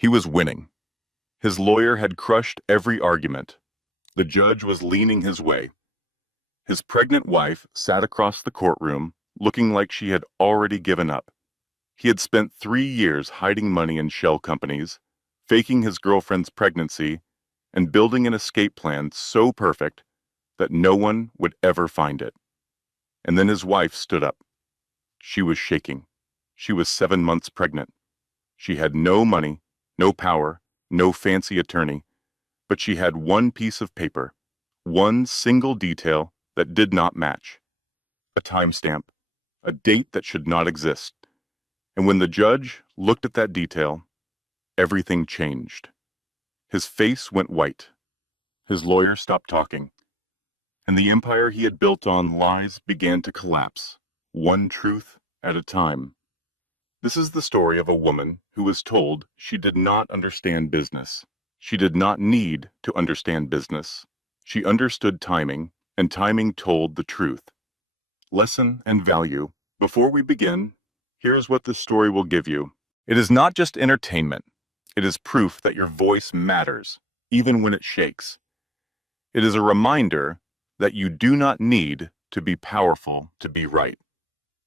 He was winning. His lawyer had crushed every argument. The judge was leaning his way. His pregnant wife sat across the courtroom, looking like she had already given up. He had spent 3 years hiding money in shell companies, faking his girlfriend's pregnancy, and building an escape plan so perfect that no one would ever find it. And then his wife stood up. She was shaking. She was 7 months pregnant. She had no money, no power, no fancy attorney, but she had one piece of paper, one single detail that did not match. A timestamp, a date that should not exist. And when the judge looked at that detail, everything changed. His face went white. His lawyer stopped talking. And the empire he had built on lies began to collapse, one truth at a time. This is the story of a woman who was told she did not understand business. She did not need to understand business. She understood timing, and timing told the truth. Lesson and value. Before we begin, here's what this story will give you. It is not just entertainment. It is proof that your voice matters, even when it shakes. It is a reminder that you do not need to be powerful to be right.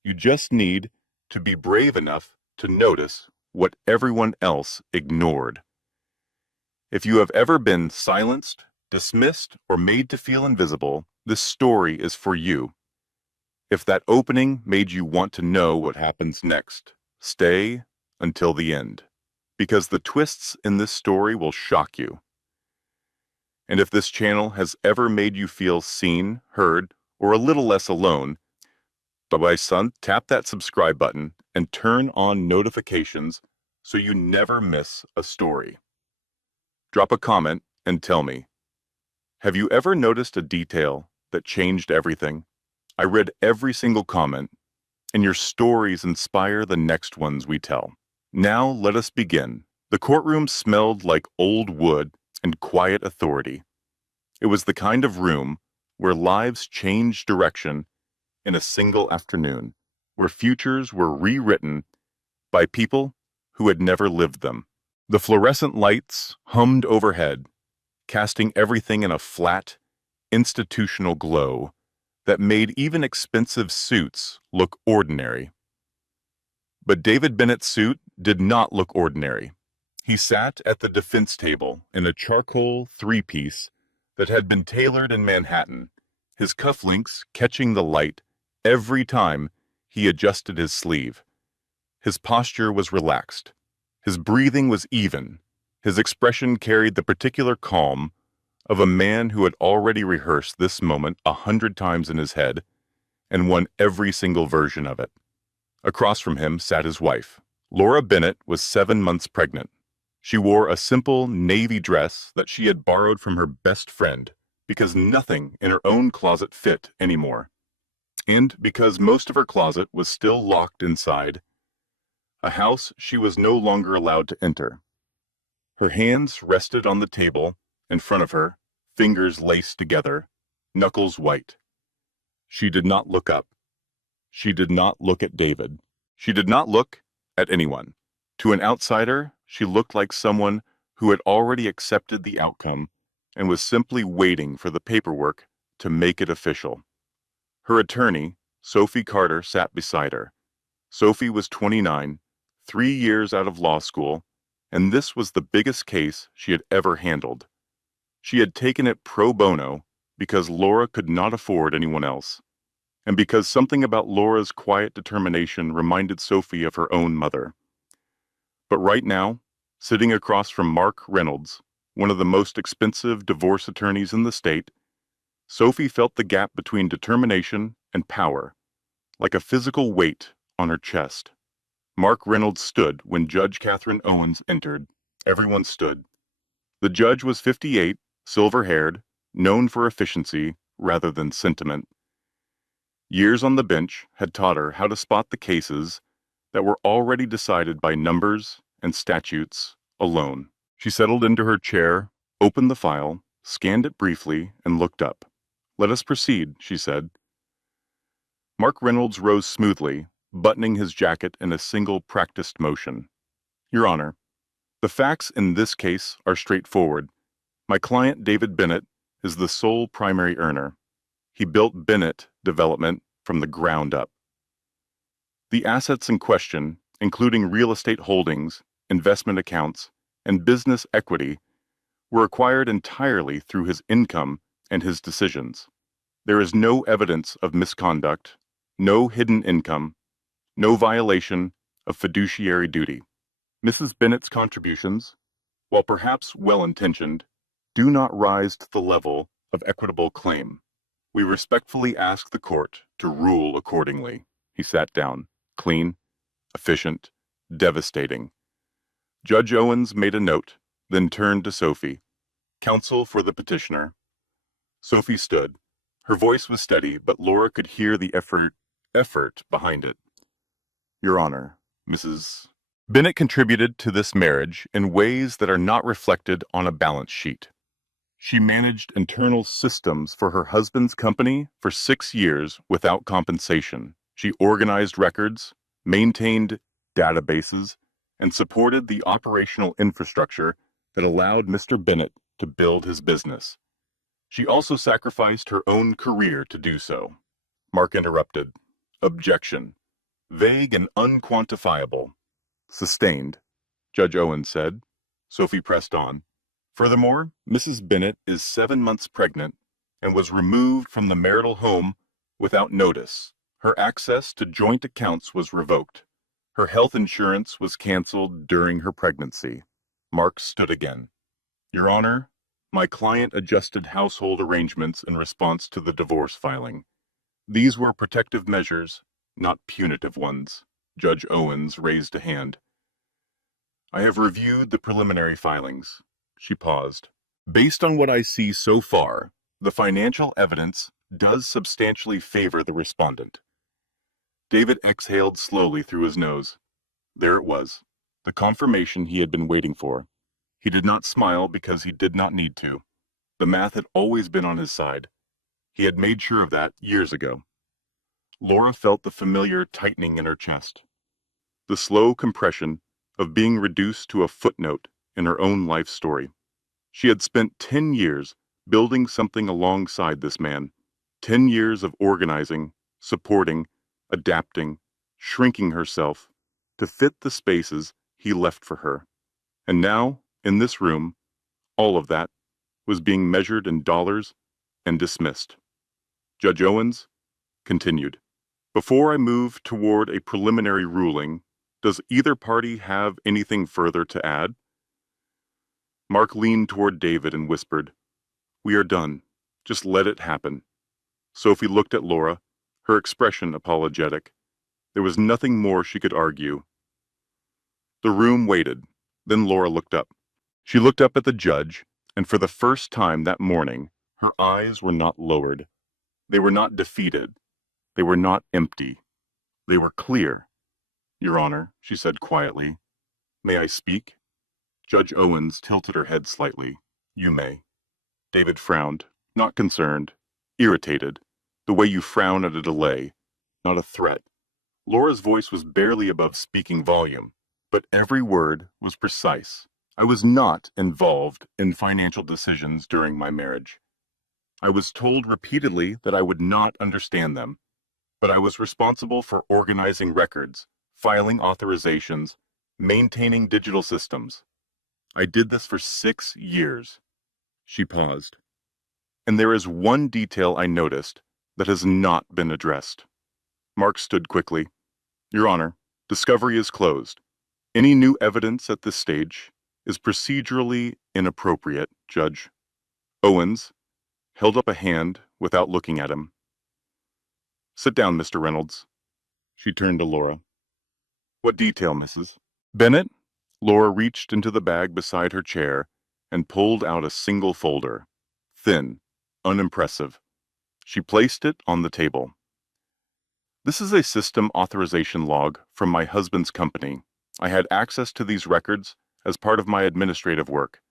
You just need to be brave enough to notice what everyone else ignored. If you have ever been silenced, dismissed, or made to feel invisible, this story is for you. If that opening made you want to know what happens next, stay until the end, because the twists in this story will shock you. And if this channel has ever made you feel seen, heard, or a little less alone, bye-bye son, tap that subscribe button and turn on notifications so you never miss a story. Drop a comment and tell me, have you ever noticed a detail that changed everything? I read every single comment, and your stories inspire the next ones we tell. Now let us begin. The courtroom smelled like old wood and quiet authority. It was the kind of room where lives changed direction in a single afternoon, where futures were rewritten by people who had never lived them. The fluorescent lights hummed overhead, casting everything in a flat, institutional glow that made even expensive suits look ordinary. But David Bennett's suit did not look ordinary. He sat at the defense table in a charcoal three-piece that had been tailored in Manhattan, his cufflinks catching the light every time he adjusted his sleeve. His posture was relaxed. His breathing was even. His expression carried the particular calm of a man who had already rehearsed this moment 100 times in his head and won every single version of it. Across from him sat his wife. Laura Bennett was 7 months pregnant. She wore a simple navy dress that she had borrowed from her best friend because nothing in her own closet fit anymore, and because most of her closet was still locked inside a house she was no longer allowed to enter. Her hands rested on the table in front of her, fingers laced together, knuckles white. She did not look up. She did not look at David. She did not look at anyone. To an outsider, she looked like someone who had already accepted the outcome and was simply waiting for the paperwork to make it official. Her attorney, Sophie Carter, sat beside her. Sophie was 29, 3 years out of law school, and this was the biggest case she had ever handled. She had taken it pro bono because Laura could not afford anyone else, and because something about Laura's quiet determination reminded Sophie of her own mother. But right now, sitting across from Mark Reynolds, one of the most expensive divorce attorneys in the state, Sophie felt the gap between determination and power, like a physical weight on her chest. Mark Reynolds stood when Judge Catherine Owens entered. Everyone stood. The judge was 58, silver-haired, known for efficiency rather than sentiment. Years on the bench had taught her how to spot the cases that were already decided by numbers and statutes alone. She settled into her chair, opened the file, scanned it briefly, and looked up. "Let us proceed," she said. Mark Reynolds rose smoothly, buttoning his jacket in a single practiced motion. "Your Honor, The facts in this case are straightforward. My client, David Bennett, is the sole primary earner. He built Bennett Development from the ground up. The assets in question, including real estate holdings, investment accounts, and business equity, were acquired entirely through his income and his decisions. There is no evidence of misconduct, no hidden income, no violation of fiduciary duty. Mrs. Bennett's contributions, while perhaps well-intentioned, do not rise to the level of equitable claim. We respectfully ask the court to rule accordingly. He sat down, clean, efficient, devastating. Judge Owens made a note, then turned to Sophie. Counsel for the petitioner. Sophie stood. Her voice was steady, but Laura could hear the effort behind it. Your Honor, Mrs. Bennett contributed to this marriage in ways that are not reflected on a balance sheet. She managed internal systems for her husband's company for 6 years without compensation. She organized records, maintained databases, and supported the operational infrastructure that allowed Mr. Bennett to build his business. She also sacrificed her own career to do so. Mark interrupted. Objection. Vague and unquantifiable. Sustained, Judge Owens said. Sophie pressed on. Furthermore, Mrs. Bennett is 7 months pregnant and was removed from the marital home without notice. Her access to joint accounts was revoked. Her health insurance was canceled during her pregnancy. Mark stood again. Your Honor, my client adjusted household arrangements in response to the divorce filing. These were protective measures, not punitive ones. Judge Owens raised a hand. I have reviewed the preliminary filings. She paused. Based on what I see so far, the financial evidence does substantially favor the respondent. David exhaled slowly through his nose. There it was, the confirmation he had been waiting for. He did not smile because he did not need to. The math had always been on his side. He had made sure of that years ago. Laura felt the familiar tightening in her chest. The slow compression of being reduced to a footnote in her own life story. She had spent 10 years building something alongside this man, 10 years of organizing, supporting, adapting, shrinking herself to fit the spaces he left for her. And now, in this room, all of that was being measured in dollars and dismissed. Judge Owens continued. Before I move toward a preliminary ruling, does either party have anything further to add? Mark leaned toward David and whispered, We are done. Just let it happen. Sophie looked at Laura, her expression apologetic. There was nothing more she could argue. The room waited. Then Laura looked up. She looked up at the judge, and for the first time that morning, her eyes were not lowered. They were not defeated. They were not empty. They were clear. Your Honor, she said quietly. May I speak? Judge Owens tilted her head slightly. You may. David frowned, not concerned, irritated, the way you frown at a delay, not a threat. Laura's voice was barely above speaking volume, but every word was precise. I was not involved in financial decisions during my marriage. I was told repeatedly that I would not understand them, but I was responsible for organizing records, filing authorizations, maintaining digital systems. I did this for 6 years. She paused. And there is one detail I noticed that has not been addressed. Mark stood quickly. Your Honor, discovery is closed. Any new evidence at this stage is procedurally inappropriate, Judge. Owens held up a hand without looking at him. Sit down, Mr. Reynolds. She turned to Laura. What detail, Mrs. Bennett? Laura reached into the bag beside her chair and pulled out a single folder. Thin, unimpressive. She placed it on the table. This is a system authorization log from my husband's company. I had access to these records as part of my administrative work.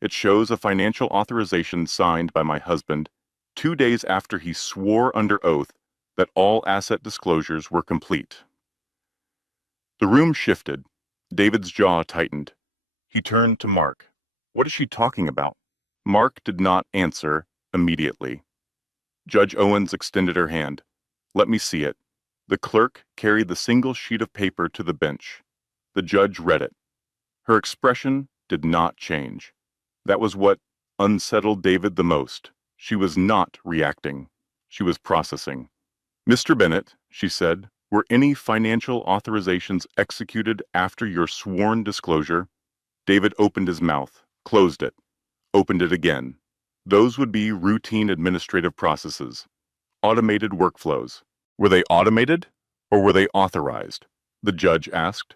It shows a financial authorization signed by my husband 2 days after he swore under oath that all asset disclosures were complete. The room shifted. David's jaw tightened. He turned to Mark. What is she talking about? Mark did not answer immediately. Judge Owens extended her hand. Let me see it. The clerk carried the single sheet of paper to the bench. The judge read it. Her expression did not change. That was what unsettled David the most. She was not reacting. She was processing. Mr. Bennett, she said, were any financial authorizations executed after your sworn disclosure? David opened his mouth, closed it, opened it again. Those would be routine administrative processes, automated workflows. Were they automated or were they authorized? The judge asked.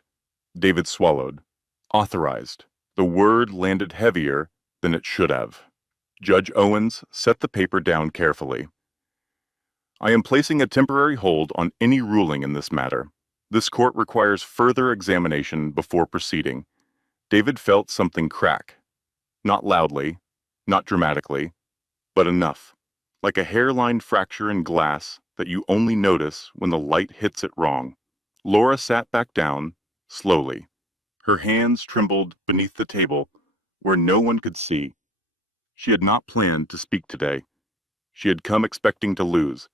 David swallowed. Authorized. The word landed heavier than it should have. Judge Owens set the paper down carefully. I am placing a temporary hold on any ruling in this matter. This court requires further examination before proceeding. David felt something crack. Not loudly, not dramatically, but enough. Like a hairline fracture in glass that you only notice when the light hits it wrong. Laura sat back down, slowly. Her hands trembled beneath the table, where no one could see. She had not planned to speak today. She had come expecting to lose.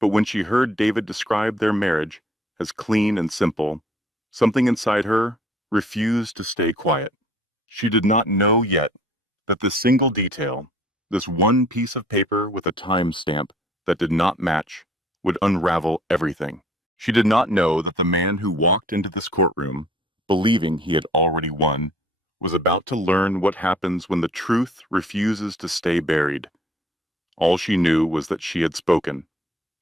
But when she heard David describe their marriage as clean and simple, something inside her refused to stay quiet. She did not know yet that this single detail, this one piece of paper with a time stamp that did not match, would unravel everything. She did not know that the man who walked into this courtroom, believing he had already won, was about to learn what happens when the truth refuses to stay buried. All she knew was that she had spoken,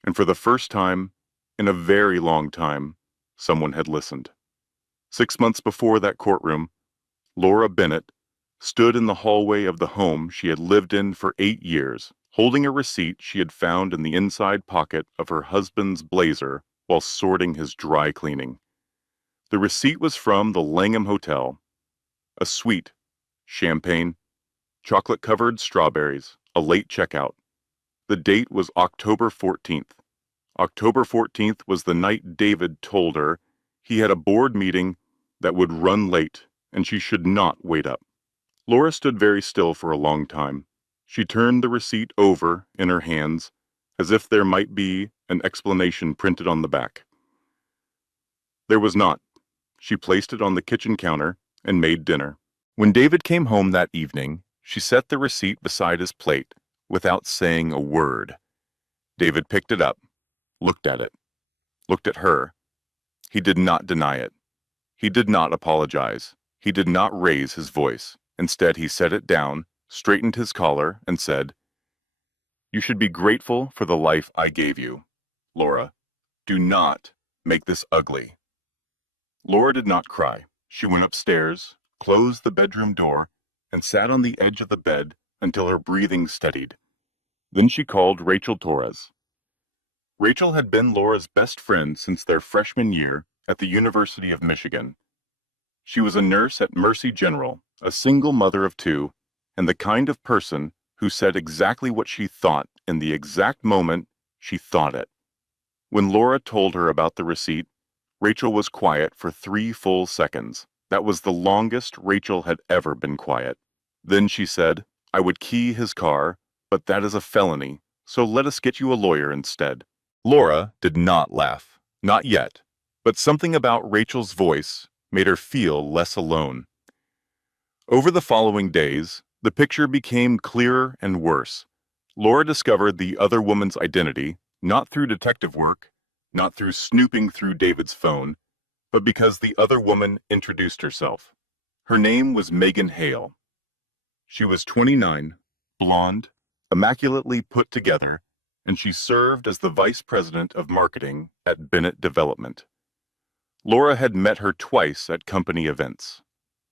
and for the first time, in a very long time, someone had listened. 6 months before that courtroom, Laura Bennett stood in the hallway of the home she had lived in for 8 years, holding a receipt she had found in the inside pocket of her husband's blazer while sorting his dry cleaning. The receipt was from the Langham Hotel, a suite, champagne, chocolate-covered strawberries, a late checkout. The date was October 14th. October 14th was the night David told her he had a board meeting that would run late and she should not wait up. Laura stood very still for a long time. She turned the receipt over in her hands as if there might be an explanation printed on the back. There was not. She placed it on the kitchen counter and made dinner. When David came home that evening, she set the receipt beside his plate without saying a word. David picked it up, looked at it, looked at her. He did not deny it. He did not apologize. He did not raise his voice. Instead, he set it down, straightened his collar, and said, "You should be grateful for the life I gave you. Laura, do not make this ugly." Laura did not cry. She went upstairs, closed the bedroom door, and sat on the edge of the bed until her breathing steadied. Then she called Rachel Torres. Rachel had been Laura's best friend since their freshman year at the University of Michigan. She was a nurse at Mercy General, a single mother of 2, and the kind of person who said exactly what she thought in the exact moment she thought it. When Laura told her about the receipt, Rachel was quiet for 3 full seconds. That was the longest Rachel had ever been quiet. Then she said, "I would key his car, but that is a felony, so let us get you a lawyer instead." Laura did not laugh, not yet, but something about Rachel's voice made her feel less alone. Over the following days, the picture became clearer and worse. Laura discovered the other woman's identity, not through detective work, not through snooping through David's phone, but because the other woman introduced herself. Her name was Megan Hale. She was 29, blonde, immaculately put together, and she served as the vice president of marketing at Bennett Development. Laura had met her twice at company events.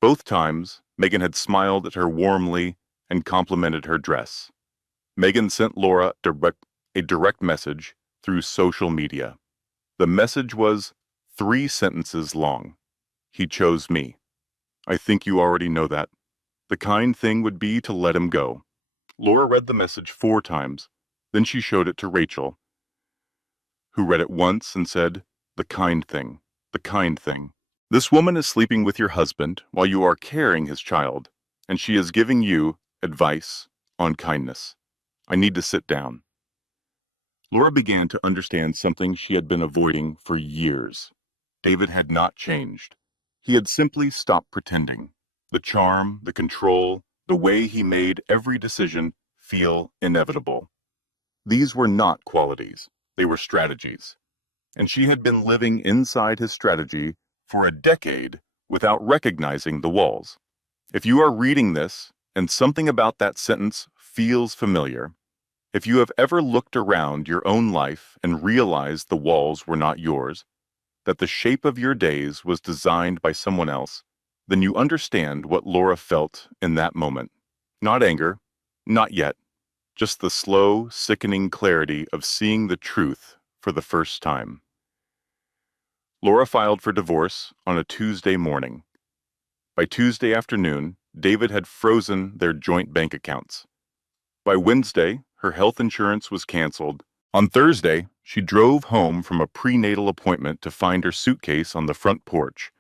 Both times, Megan had smiled at her warmly and complimented her dress. Megan sent Laura a direct message through social media. The message was 3 sentences long. "He chose me. I think you already know that. The kind thing would be to let him go." Laura read the message 4 times. Then she showed it to Rachel, who read it once and said, "The kind thing, the kind thing." This woman is sleeping with your husband while you are carrying his child, and she is giving you advice on kindness. I need to sit down. Laura began to understand something she had been avoiding for years. David had not changed. He had simply stopped pretending. The charm, the control, the way he made every decision feel inevitable. These were not qualities, they were strategies. And she had been living inside his strategy for a decade without recognizing the walls. If you are reading this and something about that sentence feels familiar, if you have ever looked around your own life and realized the walls were not yours, that the shape of your days was designed by someone else, then you understand what Laura felt in that moment. Not anger, not yet, just the slow, sickening clarity of seeing the truth for the first time. Laura filed for divorce on a Tuesday morning. By Tuesday afternoon, David had frozen their joint bank accounts. By Wednesday, her health insurance was canceled. On Thursday, she drove home from a prenatal appointment to find her suitcase on the front porch.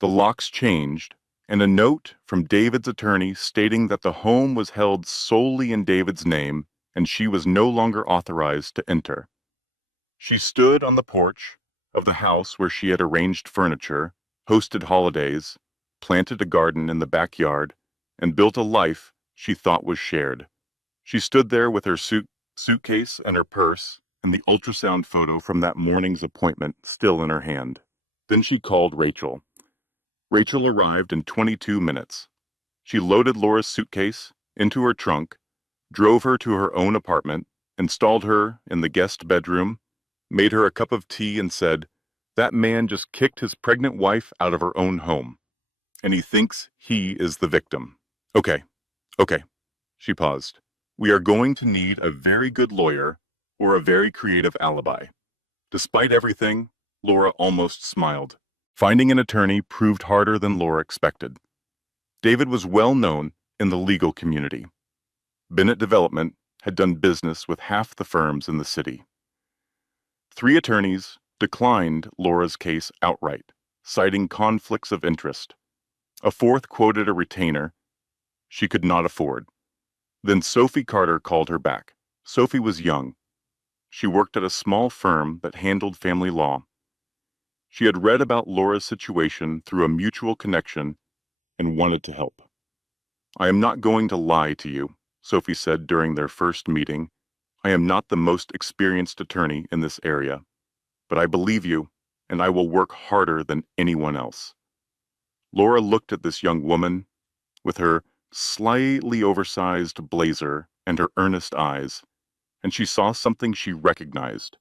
The locks changed, and a note from David's attorney stating that the home was held solely in David's name and she was no longer authorized to enter. She stood on the porch of the house where she had arranged furniture, hosted holidays, planted a garden in the backyard, and built a life she thought was shared. She stood there with her suitcase and her purse and the ultrasound photo from that morning's appointment still in her hand. Then she called Rachel. Rachel arrived in 22 minutes. She loaded Laura's suitcase into her trunk, drove her to her own apartment, installed her in the guest bedroom, made her a cup of tea, and said, "That man just kicked his pregnant wife out of her own home, and he thinks he is the victim." Okay, okay. She paused. "We are going to need a very good lawyer or a very creative alibi." Despite everything, Laura almost smiled. Finding an attorney proved harder than Laura expected. David was well known in the legal community. Bennett Development had done business with half the firms in the city. 3 attorneys declined Laura's case outright, citing conflicts of interest. A 4th quoted a retainer she could not afford. Then Sophie Carter called her back. Sophie was young. She worked at a small firm that handled family law. She had read about Laura's situation through a mutual connection and wanted to help. "I am not going to lie to you," Sophie said during their first meeting. "I am not the most experienced attorney in this area, but I believe you, and I will work harder than anyone else." Laura looked at this young woman with her slightly oversized blazer and her earnest eyes, and she saw something she recognized.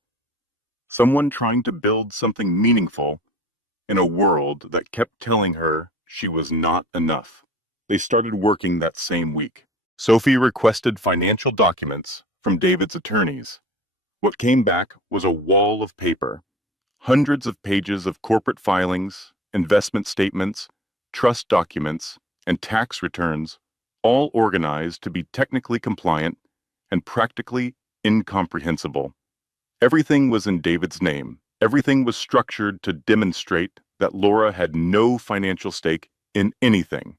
Someone trying to build something meaningful in a world that kept telling her she was not enough. They started working that same week. Sophie requested financial documents from David's attorneys. What came back was a wall of paper, hundreds of pages of corporate filings, investment statements, trust documents, and tax returns, all organized to be technically compliant and practically incomprehensible. Everything was in David's name. Everything was structured to demonstrate that Laura had no financial stake in anything.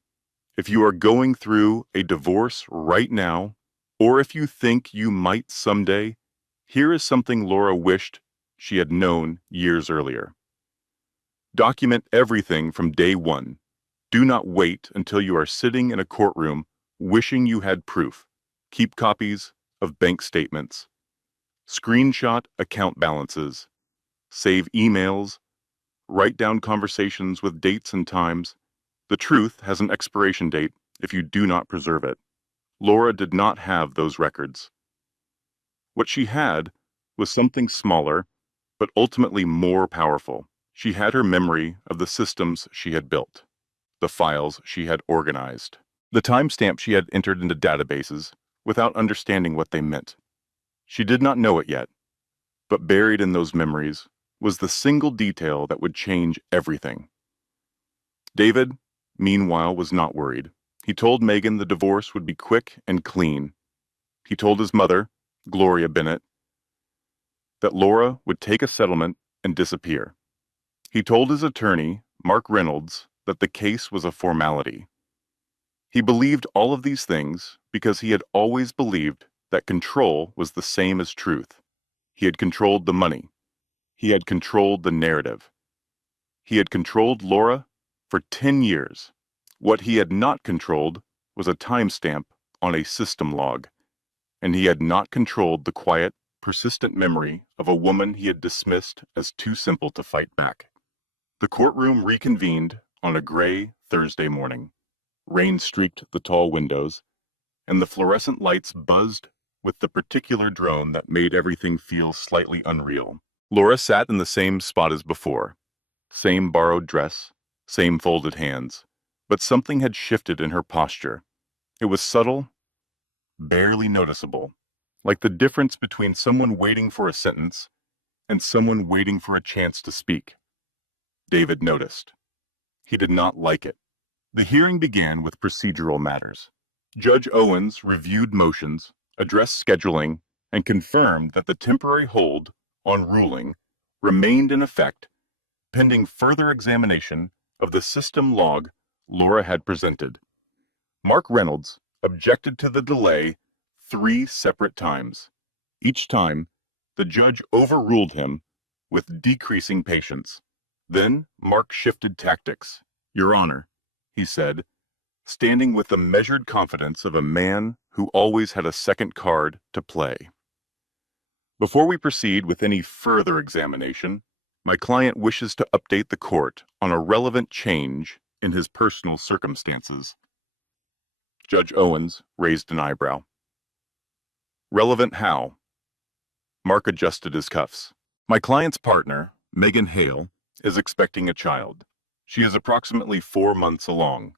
If you are going through a divorce right now, or if you think you might someday, here is something Laura wished she had known years earlier. Document everything from day one. Do not wait until you are sitting in a courtroom wishing you had proof. Keep copies of bank statements. Screenshot account balances. Save emails. Write down conversations with dates and times. The truth has an expiration date if you do not preserve it. Laura did not have those records. What she had was something smaller, but ultimately more powerful. She had her memory of the systems she had built, the files she had organized, the timestamp she had entered into databases without understanding what they meant. She did not know it yet, but buried in those memories was the single detail that would change everything. David, meanwhile, was not worried. He told Megan the divorce would be quick and clean. He told his mother, Gloria Bennett, that Laura would take a settlement and disappear. He told his attorney Mark Reynolds that the case was a formality. He believed all of these things because he had always believed that control was the same as truth. He had controlled the money. He had controlled the narrative. He had controlled Laura for 10 years. What he had not controlled was a timestamp on a system log, and he had not controlled the quiet, persistent memory of a woman he had dismissed as too simple to fight back. The courtroom reconvened on a gray Thursday morning. Rain streaked the tall windows, and the fluorescent lights buzzed with the particular drone that made everything feel slightly unreal. Laura sat in the same spot as before. Same borrowed dress, same folded hands, but something had shifted in her posture. It was subtle, barely noticeable, like the difference between someone waiting for a sentence and someone waiting for a chance to speak. David noticed. He did not like it. The hearing began with procedural matters. Judge Owens reviewed motions, addressed scheduling, and confirmed that the temporary hold on ruling remained in effect pending further examination of the system log Laura had presented. Mark Reynolds objected to the delay 3 separate times. Each time, the judge overruled him with decreasing patience. Then Mark shifted tactics. "Your Honor," he said, standing with the measured confidence of a man who always had a second card to play. "Before we proceed with any further examination, my client wishes to update the court on a relevant change in his personal circumstances." Judge Owens raised an eyebrow. "Relevant how?" Mark adjusted his cuffs. "My client's partner, Megan Hale, is expecting a child. She is approximately 4 months along.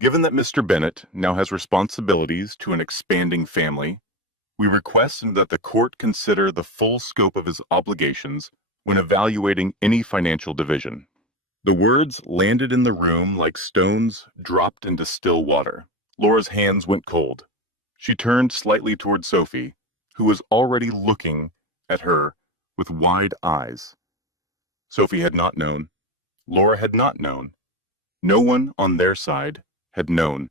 Given that Mr. Bennett now has responsibilities to an expanding family, we request that the court consider the full scope of his obligations when evaluating any financial division." The words landed in the room like stones dropped into still water. Laura's hands went cold. She turned slightly toward Sophie, who was already looking at her with wide eyes. Sophie had not known. Laura had not known. No one on their side had known.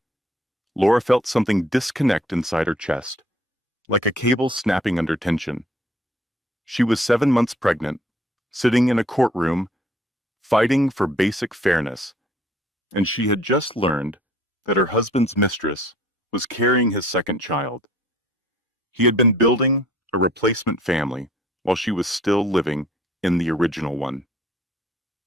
Laura felt something disconnect inside her chest, like a cable snapping under tension. She was 7 months pregnant, sitting in a courtroom, fighting for basic fairness, and she had just learned that her husband's mistress was carrying his second child. He had been building a replacement family while she was still living in the original one.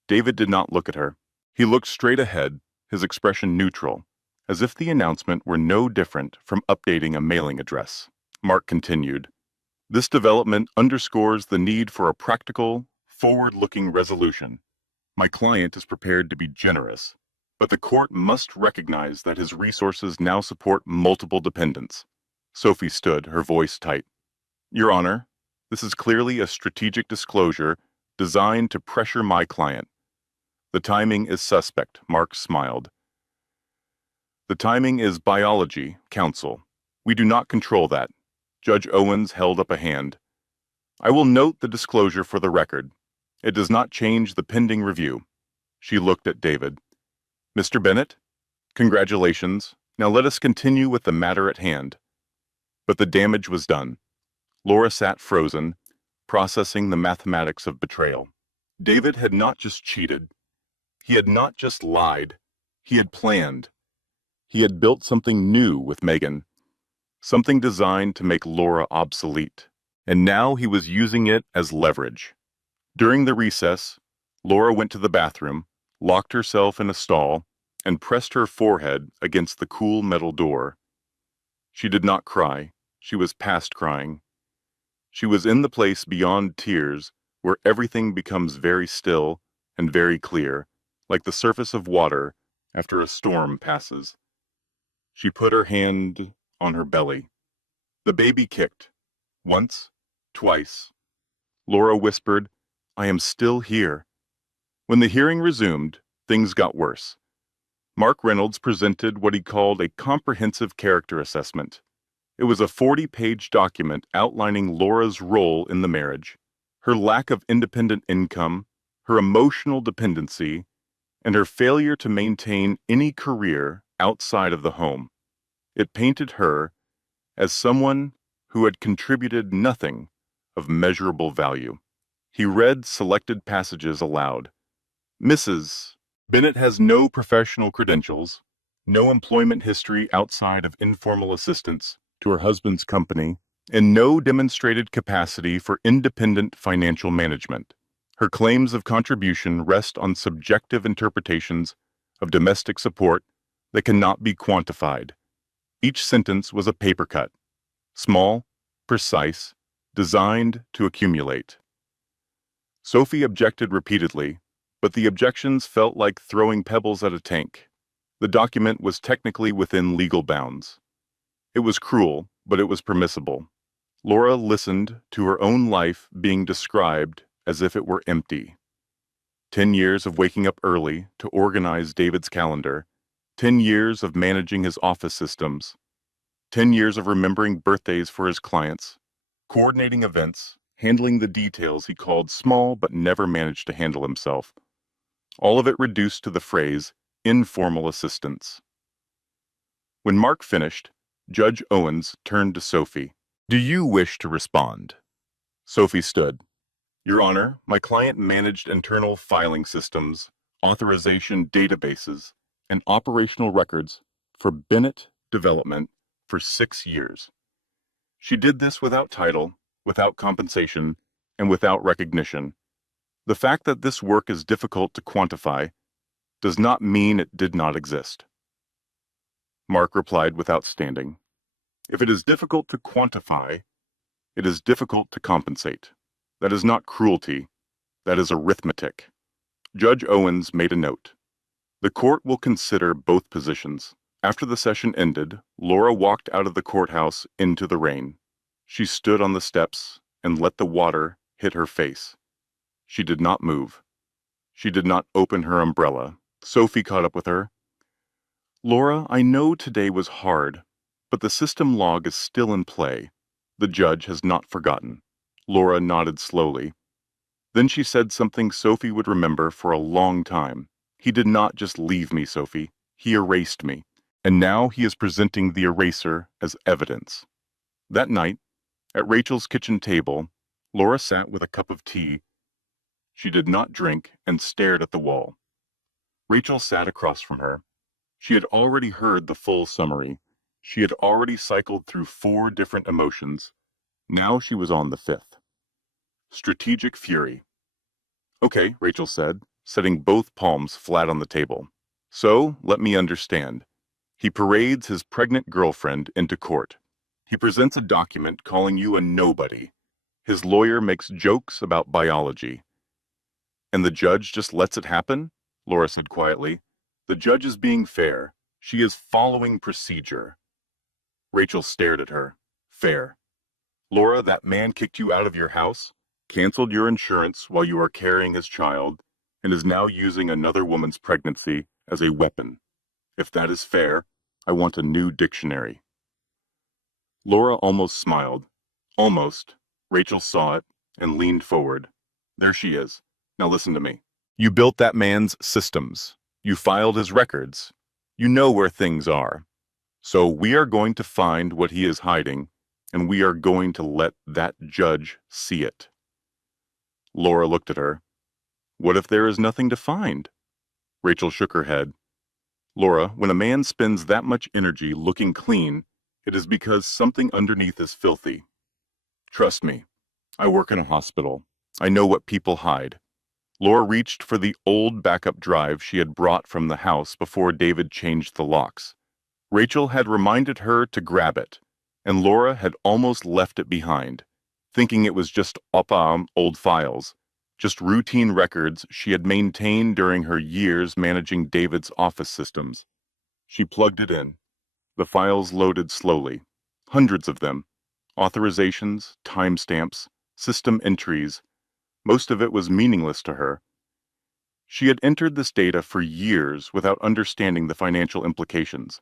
David did not look at her. He looked straight ahead, his expression neutral, as if the announcement were no different from updating a mailing address. Mark continued, "This development underscores the need for a practical, forward-looking resolution. My client is prepared to be generous, but the court must recognize that his resources now support multiple dependents." Sophie stood, her voice tight. "Your Honor, this is clearly a strategic disclosure designed to pressure my client." "The timing is suspect," Mark smiled. "The timing is biology, counsel. We do not control that." Judge Owens held up a hand. "I will note the disclosure for the record. It does not change the pending review." She looked at David. "Mr. Bennett, congratulations. Now let us continue with the matter at hand." But the damage was done. Laura sat frozen, processing the mathematics of betrayal. David had not just cheated. He had not just lied. He had planned. He had built something new with Megan, something designed to make Laura obsolete. And now he was using it as leverage. During the recess, Laura went to the bathroom, locked herself in a stall, and pressed her forehead against the cool metal door. She did not cry. She was past crying. She was in the place beyond tears where everything becomes very still and very clear, like the surface of water after a storm passes. She put her hand on her belly. The baby kicked. Once, twice. Laura whispered, "I am still here." When the hearing resumed, things got worse. Mark Reynolds presented what he called a comprehensive character assessment. It was a 40-page document outlining Laura's role in the marriage, her lack of independent income, her emotional dependency, and her failure to maintain any career outside of the home. It painted her as someone who had contributed nothing of measurable value. He read selected passages aloud. Mrs. Bennett has no professional credentials, no employment history outside of informal assistance to her husband's company, and no demonstrated capacity for independent financial management. Her claims of contribution rest on subjective interpretations of domestic support that cannot be quantified. Each sentence was a paper cut, small, precise, designed to accumulate. Sophie objected repeatedly, but the objections felt like throwing pebbles at a tank. The document was technically within legal bounds. It was cruel, but it was permissible. Laura listened to her own life being described as if it were empty. 10 years of waking up early to organize David's calendar, 10 years of managing his office systems, 10 years of remembering birthdays for his clients, coordinating events, handling the details he called small but never managed to handle himself. All of it reduced to the phrase, informal assistance. When Mark finished, Judge Owens turned to Sophie. Do you wish to respond? Sophie stood. Your Honor, my client managed internal filing systems, authorization databases, and operational records for Bennett Development for 6 years. She did this without title, without compensation, and without recognition. The fact that this work is difficult to quantify does not mean it did not exist. Mark replied without standing. If it is difficult to quantify, it is difficult to compensate. That is not cruelty. That is arithmetic. Judge Owens made a note. The court will consider both positions. After the session ended, Laura walked out of the courthouse into the rain. She stood on the steps and let the water hit her face. She did not move. She did not open her umbrella. Sophie caught up with her. Laura, I know today was hard, but the system log is still in play. The judge has not forgotten. Laura nodded slowly. Then she said something Sophie would remember for a long time. He did not just leave me, Sophie. He erased me. And now he is presenting the eraser as evidence. That night, at Rachel's kitchen table, Laura sat with a cup of tea. She did not drink and stared at the wall. Rachel sat across from her. She had already heard the full summary. She had already cycled through 4 different emotions. Now she was on the 5th. Strategic fury. Okay, Rachel said, setting both palms flat on the table. So, let me understand. He parades his pregnant girlfriend into court. He presents a document calling you a nobody. His lawyer makes jokes about biology. And the judge just lets it happen? Laura said quietly. The judge is being fair. She is following procedure. Rachel stared at her. Fair. Laura, that man kicked you out of your house, canceled your insurance while you are carrying his child, and is now using another woman's pregnancy as a weapon. If that is fair, I want a new dictionary. Laura almost smiled. Almost. Rachel saw it and leaned forward. There she is. Now listen to me. You built that man's systems. You filed his records. You know where things are. So we are going to find what he is hiding, and we are going to let that judge see it. Laura looked at her. What if there is nothing to find? Rachel shook her head. Laura, when a man spends that much energy looking clean, it is because something underneath is filthy. Trust me, I work in a hospital. I know what people hide. Laura reached for the old backup drive she had brought from the house before David changed the locks. Rachel had reminded her to grab it, and Laura had almost left it behind, thinking it was just old files, just routine records she had maintained during her years managing David's office systems. She plugged it in. The files loaded slowly, hundreds of them, authorizations, timestamps, system entries. Most of it was meaningless to her. She had entered this data for years without understanding the financial implications.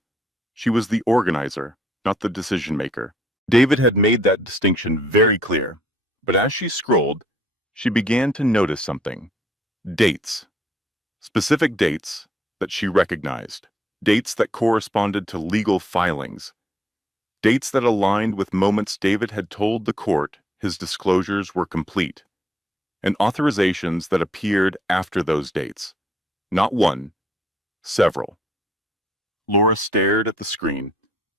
She was the organizer, not the decision-maker. David had made that distinction very clear, but as she scrolled, she began to notice something. Dates. specific dates that she recognized, dates that corresponded to legal filings, dates that aligned with moments David had told the court his disclosures were complete, and authorizations that appeared after those dates. Not one, several. Laura stared at the screen.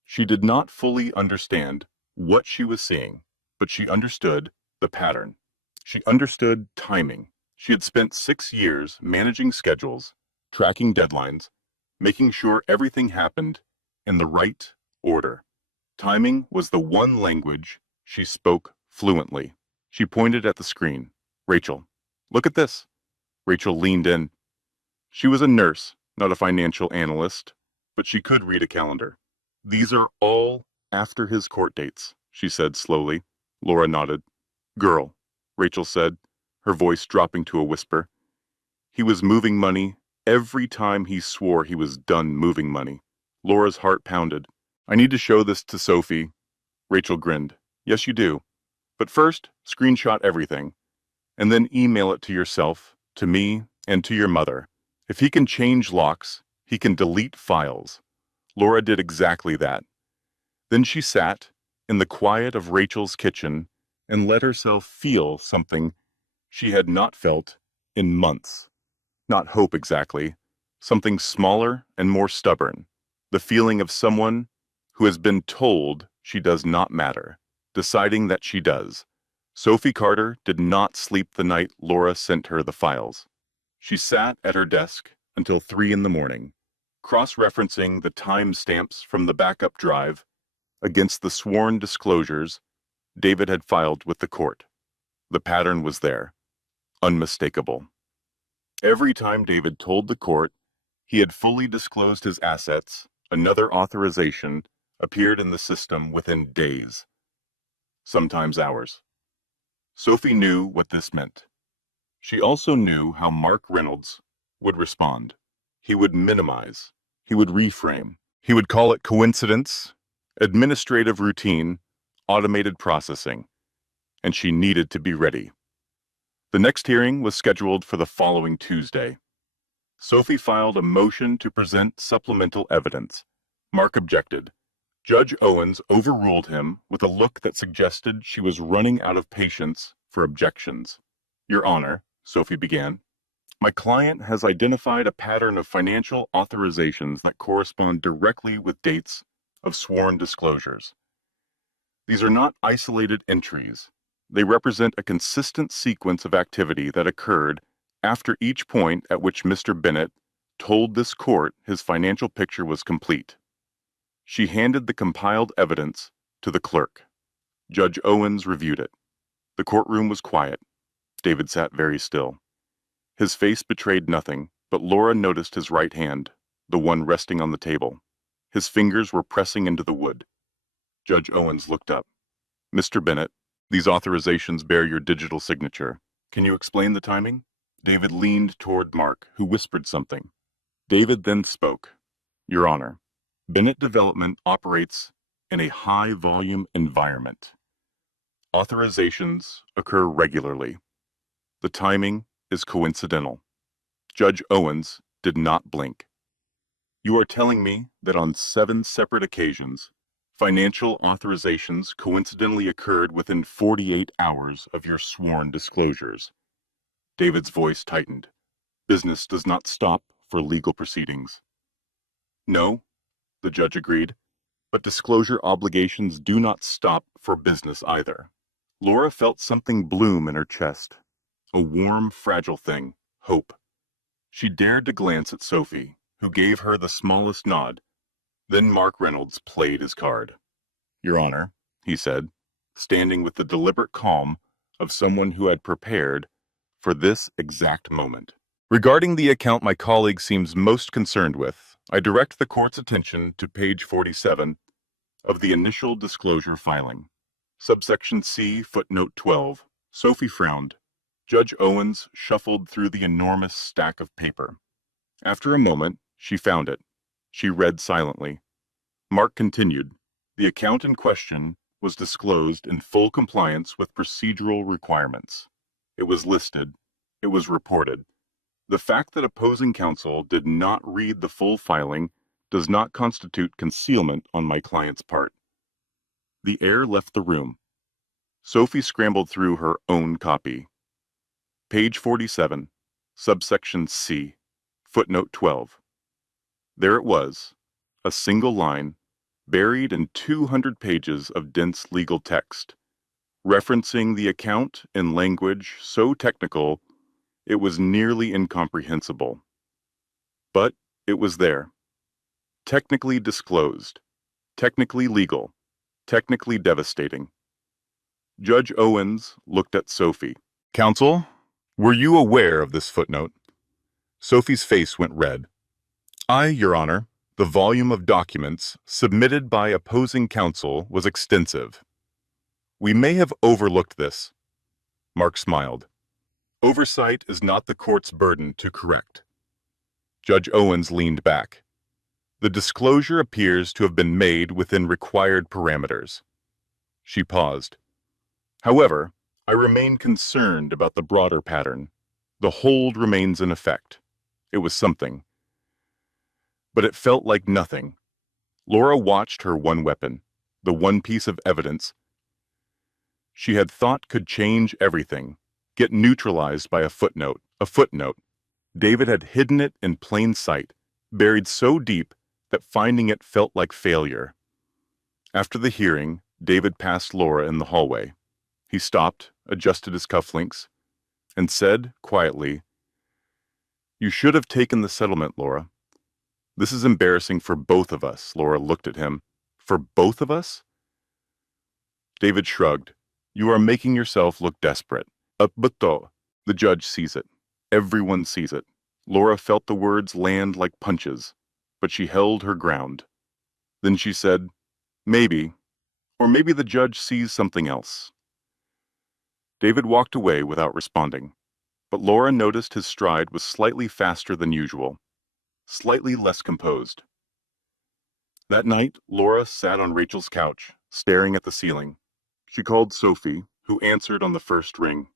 She did not fully understand what she was seeing, but she understood the pattern. She understood timing. She had spent 6 years managing schedules, tracking deadlines, making sure everything happened in the right order. Timing was the one language she spoke fluently. She pointed at the screen. Rachel, look at this. Rachel leaned in. She was a nurse, not a financial analyst, but she could read a calendar. These are all after his court dates, she said slowly. Laura nodded. Girl, Rachel said, her voice dropping to a whisper. He was moving money every time he swore he was done moving money. Laura's heart pounded. I need to show this to Sophie. Rachel grinned. Yes, you do. But first, screenshot everything, and then email it to yourself, to me, and to your mother. If he can change locks, he can delete files. Laura did exactly that. Then she sat in the quiet of Rachel's kitchen and let herself feel something she had not felt in months. Not hope exactly, something smaller and more stubborn. The feeling of someone who has been told she does not matter, deciding that she does. Sophie Carter did not sleep the night Laura sent her the files. She sat at her desk until 3 in the morning, cross-referencing the time-stamps from the backup drive against the sworn disclosures David had filed with the court. The pattern was there, unmistakable. Every time David told the court he had fully disclosed his assets, another authorization appeared in the system within days, sometimes hours. Sophie knew what this meant. She also knew how Mark Reynolds would respond. He would minimize. He would reframe. He would call it coincidence, administrative routine, automated processing. And she needed to be ready. The next hearing was scheduled for the following Tuesday. Sophie filed a motion to present supplemental evidence. Mark objected. Judge Owens overruled him with a look that suggested she was running out of patience for objections. Your Honor, Sophie began, my client has identified a pattern of financial authorizations that correspond directly with dates of sworn disclosures. These are not isolated entries. They represent a consistent sequence of activity that occurred after each point at which Mr. Bennett told this court his financial picture was complete. She handed the compiled evidence to the clerk. Judge Owens reviewed it. The courtroom was quiet. David sat very still. His face betrayed nothing, but Laura noticed his right hand, the one resting on the table. His fingers were pressing into the wood. Judge Owens looked up. Mr. Bennett, these authorizations bear your digital signature. Can you explain the timing? David leaned toward Mark, who whispered something. David then spoke. Your Honor, Bennett Development operates in a high-volume environment. Authorizations occur regularly. The timing is coincidental. Judge Owens did not blink. You are telling me that on 7 separate occasions, financial authorizations coincidentally occurred within 48 hours of your sworn disclosures. David's voice tightened. Business does not stop for legal proceedings. No, the judge agreed, but disclosure obligations do not stop for business either. Laura felt something bloom in her chest. A warm, fragile thing, hope. She dared to glance at Sophie, who gave her the smallest nod. Then Mark Reynolds played his card. Your Honor, he said, standing with the deliberate calm of someone who had prepared for this exact moment. Regarding the account my colleague seems most concerned with, I direct the court's attention to page 47 of the initial disclosure filing. Subsection C, footnote 12. Sophie frowned. Judge Owens shuffled through the enormous stack of paper. After a moment, she found it. She read silently. Mark continued. The account in question was disclosed in full compliance with procedural requirements. It was listed. It was reported. The fact that opposing counsel did not read the full filing does not constitute concealment on my client's part. The heir left the room. Sophie scrambled through her own copy. Page 47, subsection C, footnote 12. There it was, a single line, buried in 200 pages of dense legal text, referencing the account in language so technical it was nearly incomprehensible. But it was there, technically disclosed, technically legal, technically devastating. Judge Owens looked at Sophie. Counsel, were you aware of this footnote? Sophie's face went red. Aye, Your Honor. The volume of documents submitted by opposing counsel was extensive. We may have overlooked this. Mark smiled. Oversight is not the court's burden to correct. Judge Owens leaned back. The disclosure appears to have been made within required parameters. She paused. However, I remain concerned about the broader pattern. The hold remains in effect. It was something. But it felt like nothing. Laura watched her one weapon, the one piece of evidence she had thought could change everything, get neutralized by a footnote. David had hidden it in plain sight, buried so deep that finding it felt like failure. After the hearing, David passed Laura in the hallway. He stopped, adjusted his cufflinks, and said quietly, "You should have taken the settlement, Laura. This is embarrassing for both of us." Laura looked at him. For both of us? David shrugged. You are making yourself look desperate. But the judge sees it. Everyone sees it. Laura felt the words land like punches, but she held her ground. Then she said, maybe, or maybe the judge sees something else. David walked away without responding, but Laura noticed his stride was slightly faster than usual, slightly less composed. That night, Laura sat on Rachel's couch, staring at the ceiling. She called Sophie, who answered on the first ring.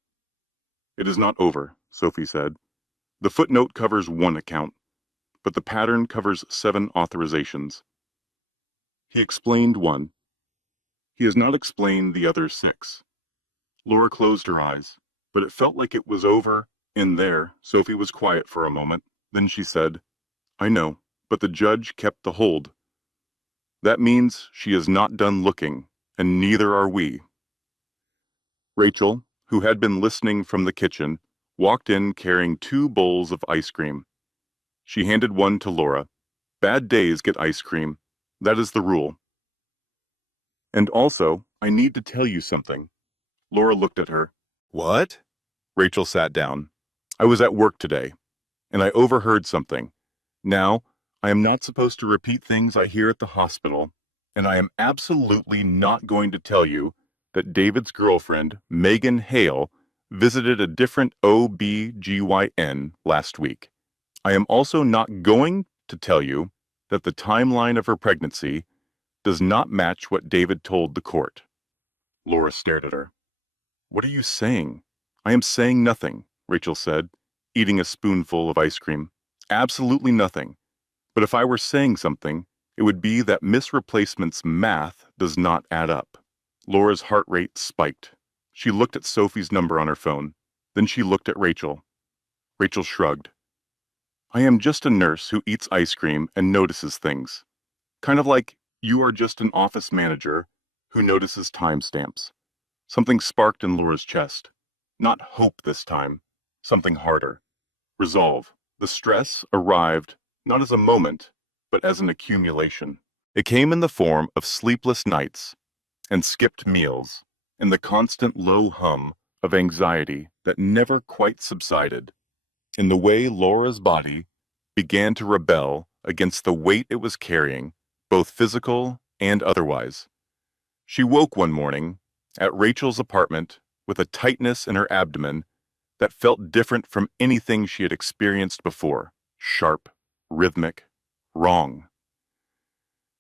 It is not over, Sophie said. The footnote covers one account, but the pattern covers 7 authorizations. He explained one. He has not explained the other 6. Laura closed her eyes, but it felt like it was over. In there, Sophie was quiet for a moment. Then she said, I know, but the judge kept the hold. That means she is not done looking, and neither are we. Rachel, who had been listening from the kitchen, walked in carrying 2 bowls of ice cream. She handed one to Laura. Bad days get ice cream. That is the rule. And also, I need to tell you something. Laura looked at her. What? Rachel sat down. I was at work today, and I overheard something. Now, I am not supposed to repeat things I hear at the hospital, and I am absolutely not going to tell you that David's girlfriend, Megan Hale, visited a different OB/GYN last week. I am also not going to tell you that the timeline of her pregnancy does not match what David told the court. Laura stared at her. What are you saying? I am saying nothing, Rachel said, eating a spoonful of ice cream. Absolutely nothing. But if I were saying something, it would be that Miss Replacement's math does not add up. Laura's heart rate spiked. She looked at Sophie's number on her phone. Then she looked at Rachel. Rachel shrugged. I am just a nurse who eats ice cream and notices things. Kind of like you are just an office manager who notices timestamps. Something sparked in Laura's chest. Not hope this time. Something harder. Resolve. The stress arrived not as a moment, but as an accumulation. It came in the form of sleepless nights and skipped meals, and the constant low hum of anxiety that never quite subsided, in the way Laura's body began to rebel against the weight it was carrying, both physical and otherwise. She woke one morning at Rachel's apartment with a tightness in her abdomen that felt different from anything she had experienced before. Sharp, rhythmic, wrong.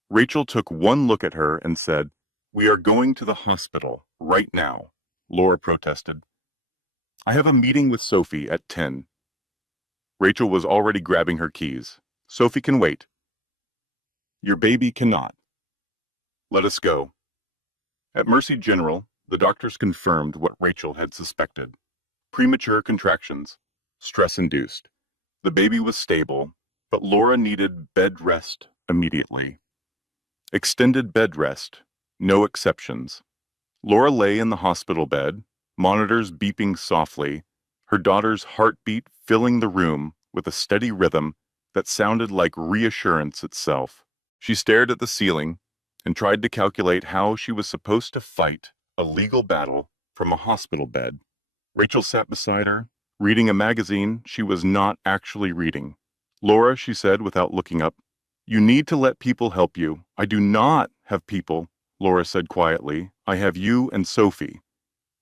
Rachel took one look at her and said, We are going to the hospital right now. Laura protested. I have a meeting with Sophie at 10. Rachel was already grabbing her keys. Sophie can wait. Your baby cannot. Let us go. At Mercy General, the doctors confirmed what Rachel had suspected. Premature contractions, stress-induced. The baby was stable, but Laura needed bed rest immediately. Extended bed rest, no exceptions. Laura lay in the hospital bed, monitors beeping softly, her daughter's heartbeat filling the room with a steady rhythm that sounded like reassurance itself. She stared at the ceiling and tried to calculate how she was supposed to fight a legal battle from a hospital bed. Rachel sat beside her, reading a magazine she was not actually reading. Laura, she said without looking up, you need to let people help you. I do not have people, Laura said quietly. I have you and Sophie.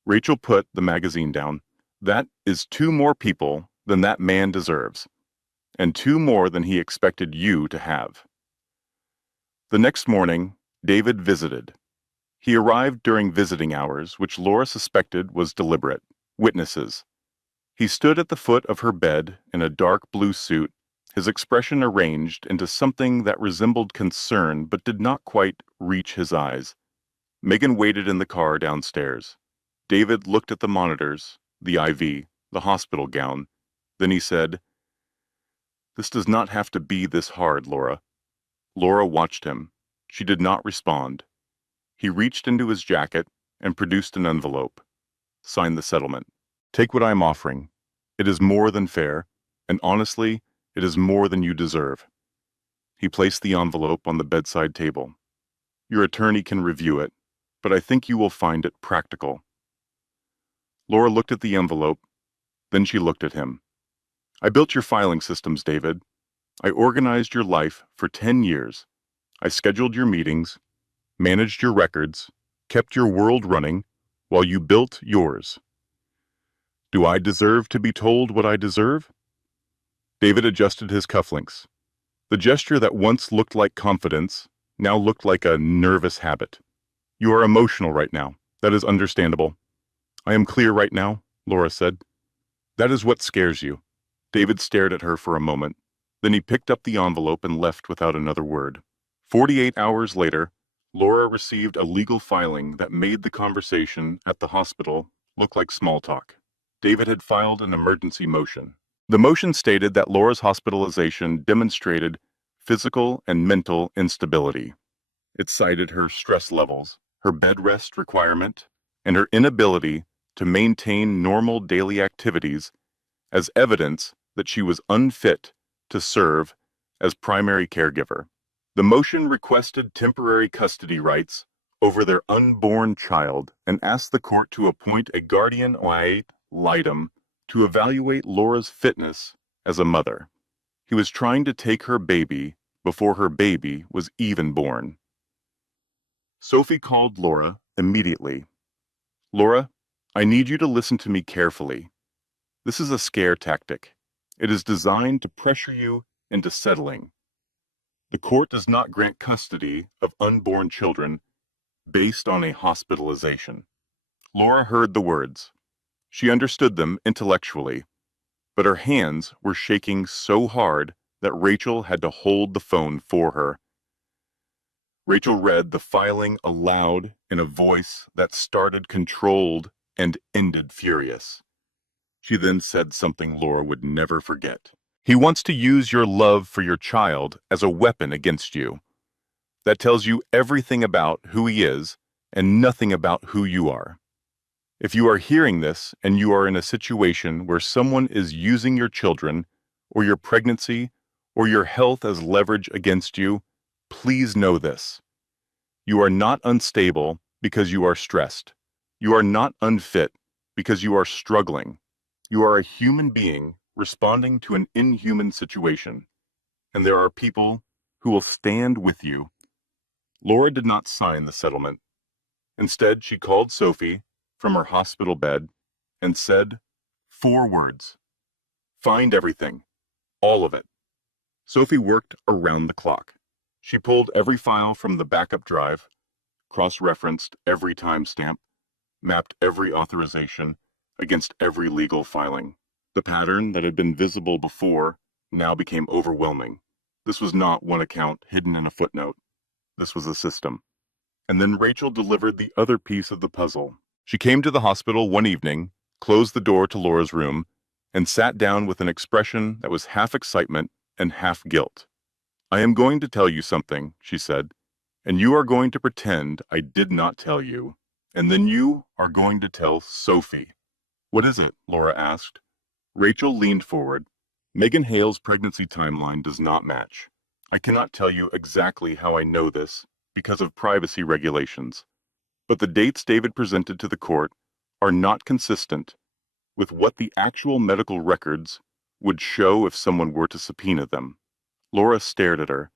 Rachel put the magazine down. That is 2 more people than that man deserves, and 2 more than he expected you to have. The next morning, David visited. He arrived during visiting hours, which Laura suspected was deliberate. Witnesses. He stood at the foot of her bed in a dark blue suit, his expression arranged into something that resembled concern but did not quite reach his eyes. Megan waited in the car downstairs. David looked at the monitors, the IV, the hospital gown. Then he said, "This does not have to be this hard, Laura." Laura watched him. She did not respond. He reached into his jacket and produced an envelope. Sign the settlement. Take what I am offering. It is more than fair, and honestly, it is more than you deserve. He placed the envelope on the bedside table. Your attorney can review it, but I think you will find it practical. Laura looked at the envelope, then she looked at him. I built your filing systems, David. I organized your life for 10 years. I scheduled your meetings, managed your records, kept your world running, while you built yours. Do I deserve to be told what I deserve? David adjusted his cufflinks. The gesture that once looked like confidence now looked like a nervous habit. You are emotional right now. That is understandable. I am clear right now, Laura said. That is what scares you. David stared at her for a moment. Then he picked up the envelope and left without another word. 48 hours later, Laura received a legal filing that made the conversation at the hospital look like small talk. David had filed an emergency motion. The motion stated that Laura's hospitalization demonstrated physical and mental instability. It cited her stress levels, her bed rest requirement, and her inability to maintain normal daily activities as evidence that she was unfit to serve as primary caregiver. The motion requested temporary custody rights over their unborn child and asked the court to appoint a guardian ad litem to evaluate Laura's fitness as a mother. He was trying to take her baby before her baby was even born. Sophie called Laura immediately. Laura, I need you to listen to me carefully. This is a scare tactic. It is designed to pressure you into settling. The court does not grant custody of unborn children based on a hospitalization. Laura heard the words. She understood them intellectually, but her hands were shaking so hard that Rachel had to hold the phone for her. Rachel read the filing aloud in a voice that started controlled and ended furious. She then said something Laura would never forget. He wants to use your love for your child as a weapon against you. That tells you everything about who he is and nothing about who you are. If you are hearing this and you are in a situation where someone is using your children or your pregnancy or your health as leverage against you, please know this. You are not unstable because you are stressed. You are not unfit because you are struggling. You are a human being responding to an inhuman situation, and there are people who will stand with you. Laura did not sign the settlement. Instead, she called Sophie from her hospital bed and said 4 words. Find everything. All of it. Sophie worked around the clock. She pulled every file from the backup drive, cross-referenced every timestamp, mapped every authorization against every legal filing. The pattern that had been visible before now became overwhelming. This was not one account hidden in a footnote. This was a system. And then Rachel delivered the other piece of the puzzle. She came to the hospital one evening, closed the door to Laura's room, and sat down with an expression that was half excitement and half guilt. "I am going to tell you something," she said, "and you are going to pretend I did not tell you. And then you are going to tell Sophie." "What is it?" Laura asked. Rachel leaned forward. "Megan Hale's pregnancy timeline does not match. I cannot tell you exactly how I know this because of privacy regulations, but the dates David presented to the court are not consistent with what the actual medical records would show if someone were to subpoena them." Laura stared at her.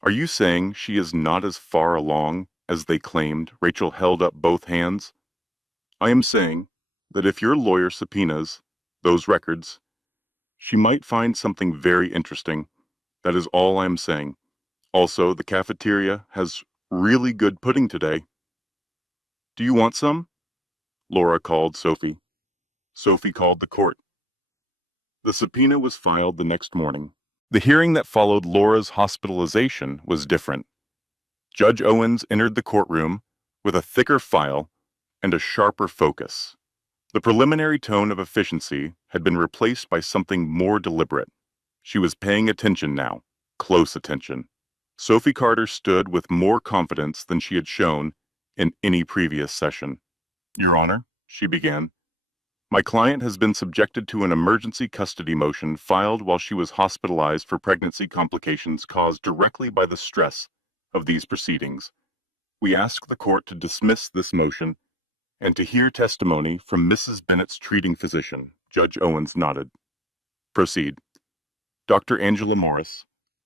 "Are you saying she is not as far along as they claimed?" Rachel held up both hands. "I am saying that if your lawyer subpoenas those records, she might find something very interesting. That is all I am saying. Also, the cafeteria has really good pudding today. Do you want some?" Laura called Sophie. Sophie called the court. The subpoena was filed the next morning. The hearing that followed Laura's hospitalization was different. Judge Owens entered the courtroom with a thicker file and a sharper focus. The preliminary tone of efficiency had been replaced by something more deliberate. She was paying attention now, close attention. Sophie Carter stood with more confidence than she had shown in any previous session. "Your Honor," she began, "my client has been subjected to an emergency custody motion filed while she was hospitalized for pregnancy complications caused directly by the stress of these proceedings. We ask the court to dismiss this motion and to hear testimony from Mrs. Bennett's treating physician." Judge Owens nodded. "Proceed." Dr. Angela Morris,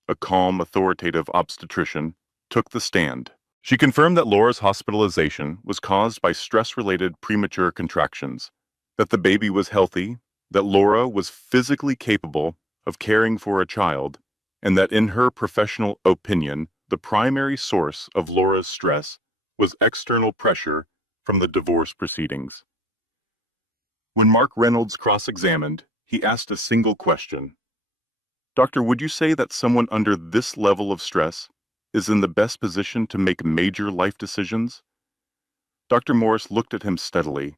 a calm, authoritative obstetrician, took the stand. She confirmed that Laura's hospitalization was caused by stress-related premature contractions, that the baby was healthy, that Laura was physically capable of caring for a child, and that in her professional opinion, the primary source of Laura's stress was external pressure from the divorce proceedings. When Mark Reynolds cross-examined, he asked a single question. "Doctor, would you say that someone under this level of stress is in the best position to make major life decisions?" Dr. Morris looked at him steadily.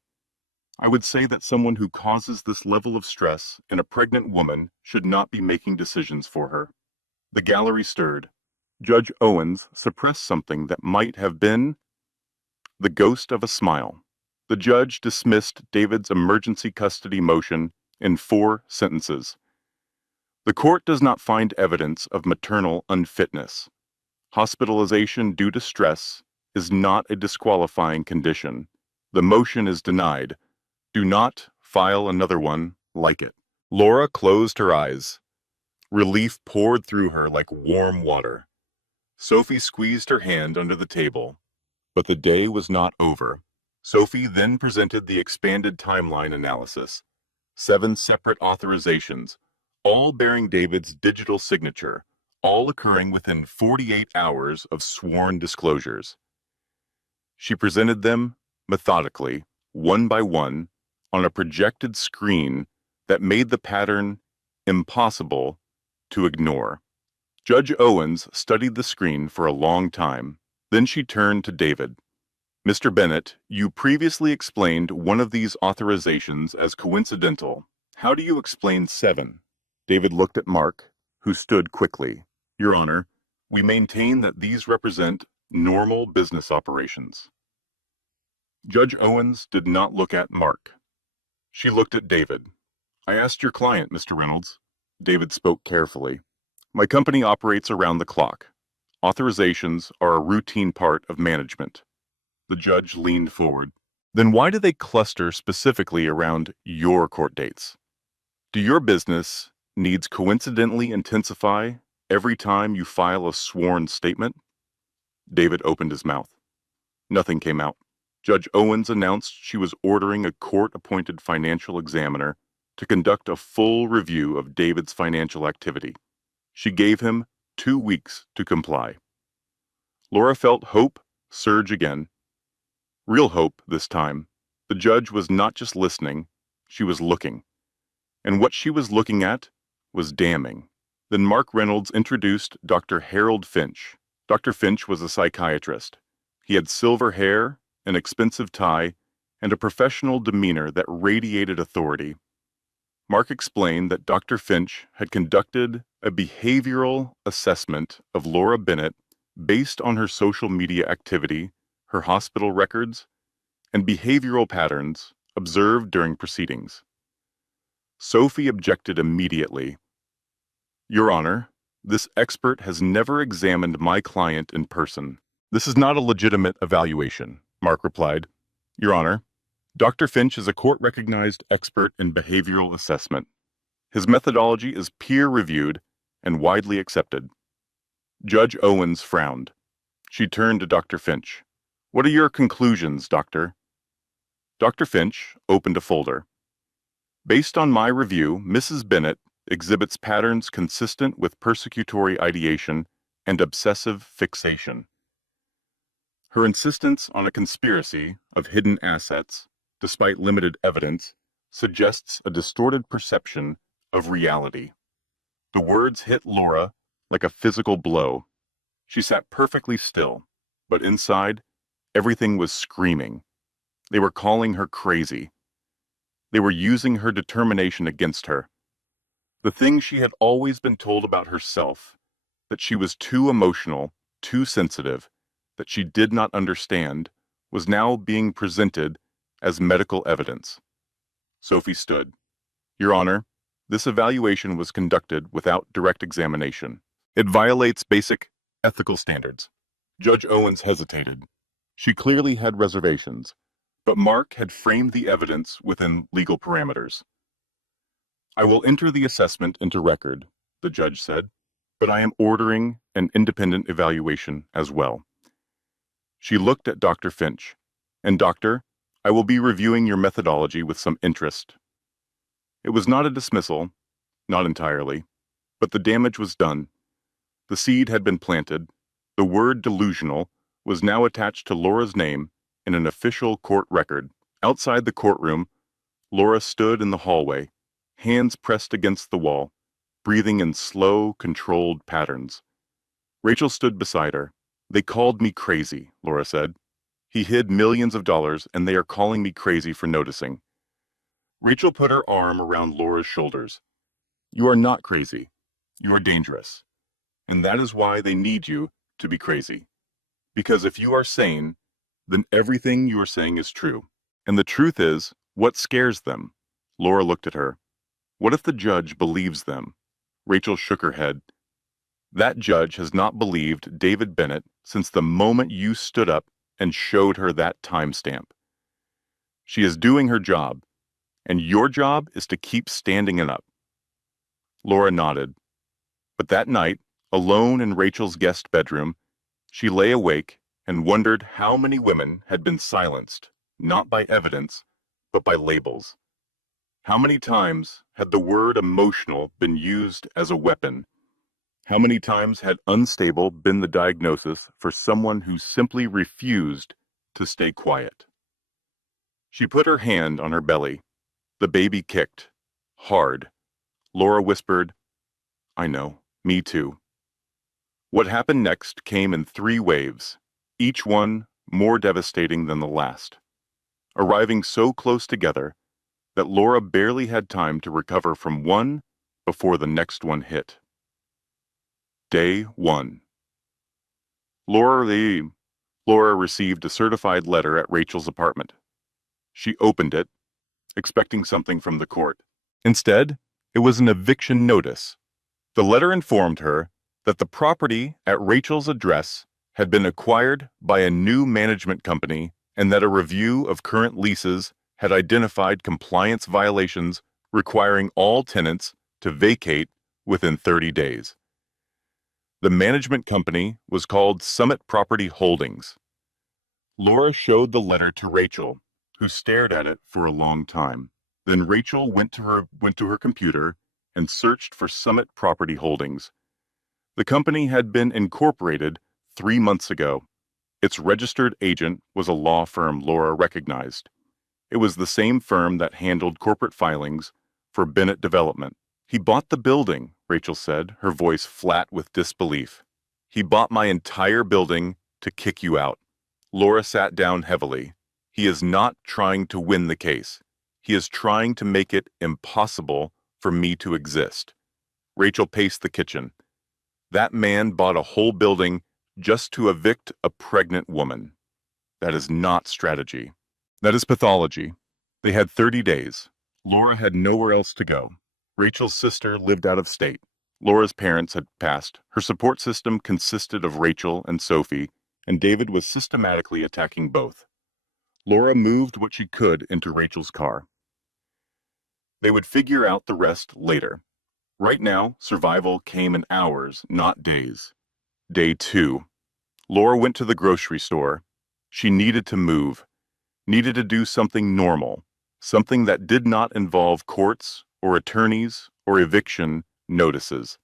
"I would say that someone who causes this level of stress in a pregnant woman should not be making decisions for her." The gallery stirred. Judge Owens suppressed something that might have been the ghost of a smile. The judge dismissed David's emergency custody motion in 4 sentences. "The court does not find evidence of maternal unfitness. Hospitalization due to stress is not a disqualifying condition. The motion is denied. Do not file another one like it." Laura closed her eyes. Relief poured through her like warm water. Sophie squeezed her hand under the table. But the day was not over. Sophie then presented the expanded timeline analysis. 7 separate authorizations, all bearing David's digital signature, all occurring within 48 hours of sworn disclosures. She presented them methodically, one by one, on a projected screen that made the pattern impossible to ignore. Judge Owens studied the screen for a long time. Then she turned to David. "Mr. Bennett, you previously explained one of these authorizations as coincidental. How do you explain 7? David looked at Mark, who stood quickly. "Your Honor, we maintain that these represent normal business operations." Judge Owens did not look at Mark. She looked at David. "I asked your client, Mr. Reynolds." David spoke carefully. "My company operates around the clock. Authorizations are a routine part of management." The judge leaned forward. "Then why do they cluster specifically around your court dates? Do your business needs coincidentally intensify every time you file a sworn statement?" David opened his mouth. Nothing came out. Judge Owens announced she was ordering a court-appointed financial examiner to conduct a full review of David's financial activity. She gave him 2 weeks to comply. Laura felt hope surge again. Real hope this time. The judge was not just listening, she was looking. and what she was looking at was damning. Then Mark Reynolds introduced Dr. Harold Finch. Dr. Finch was a psychiatrist. He had silver hair, an expensive tie, and a professional demeanor that radiated authority. Mark explained that Dr. Finch had conducted a behavioral assessment of Laura Bennett based on her social media activity, her hospital records, and behavioral patterns observed during proceedings. Sophie objected immediately. "Your Honor, this expert has never examined my client in person. This is not a legitimate evaluation," Mark replied. "Your Honor, Dr. Finch is a court-recognized expert in behavioral assessment. His methodology is peer-reviewed and widely accepted." Judge Owens frowned. She turned to Dr. Finch. "What are your conclusions, Doctor?" Dr. Finch opened a folder. "Based on my review, Mrs. Bennett exhibits patterns consistent with persecutory ideation and obsessive fixation. Her insistence on a conspiracy of hidden assets, despite limited evidence, suggests a distorted perception of reality." The words hit Laura like a physical blow. She sat perfectly still, but inside, everything was screaming. They were calling her crazy. They were using her determination against her. The thing she had always been told about herself, that she was too emotional, too sensitive, that she did not understand, was now being presented as medical evidence. Sophie stood. "Your Honor, this evaluation was conducted without direct examination. It violates basic ethical standards." Judge Owens hesitated. She clearly had reservations, but Mark had framed the evidence within legal parameters. "I will enter the assessment into record," the judge said, "but I am ordering an independent evaluation as well." She looked at Dr. Finch. "And doctor, I will be reviewing your methodology with some interest." It was not a dismissal, not entirely, but the damage was done. The seed had been planted. The word delusional was now attached to Laura's name in an official court record. Outside the courtroom, Laura stood in the hallway, hands pressed against the wall, breathing in slow, controlled patterns. Rachel stood beside her. "They called me crazy," Laura said. "He hid millions of dollars, and they are calling me crazy for noticing." Rachel put her arm around Laura's shoulders. "You are not crazy. You are dangerous. And that is why they need you to be crazy. Because if you are sane, then everything you are saying is true. And the truth is, what scares them?" Laura looked at her. "What if the judge believes them?" Rachel shook her head. "That judge has not believed David Bennett since the moment you stood up and showed her that timestamp. She is doing her job, and your job is to keep standing it up." Laura nodded. But that night, alone in Rachel's guest bedroom, she lay awake and wondered how many women had been silenced, not by evidence, but by labels. How many times had the word emotional been used as a weapon? How many times had unstable been the diagnosis for someone who simply refused to stay quiet? She put her hand on her belly. The baby kicked. Hard. Laura whispered, "I know, me too." What happened next came in 3 waves, each one more devastating than the last, arriving so close together that Laura barely had time to recover from one before the next one hit. Day 1. Laura received a certified letter at Rachel's apartment. She opened it, expecting something from the court. Instead, it was an eviction notice. The letter informed her that the property at Rachel's address had been acquired by a new management company and that a review of current leases had identified compliance violations requiring all tenants to vacate within 30 days. The management company was called Summit Property Holdings. Laura showed the letter to Rachel, who stared at it for a long time. Then Rachel went to her computer and searched for Summit Property Holdings. The company had been incorporated 3 months ago. Its registered agent was a law firm Laura recognized. It was the same firm that handled corporate filings for Bennett Development. He bought the building, Rachel said, her voice flat with disbelief. He bought my entire building to kick you out. Laura sat down heavily. He is not trying to win the case. He is trying to make it impossible for me to exist. Rachel paced the kitchen. That man bought a whole building just to evict a pregnant woman. That is not strategy. That is pathology. They had 30 days. Laura had nowhere else to go. Rachel's sister lived out of state. Laura's parents had passed. Her support system consisted of Rachel and Sophie, and David was systematically attacking both. Laura moved what she could into Rachel's car. They would figure out the rest later. Right now, survival came in hours, not days. Day 2. Laura went to the grocery store. She needed to move, needed to do something normal, something that did not involve courts or attorneys or eviction notices.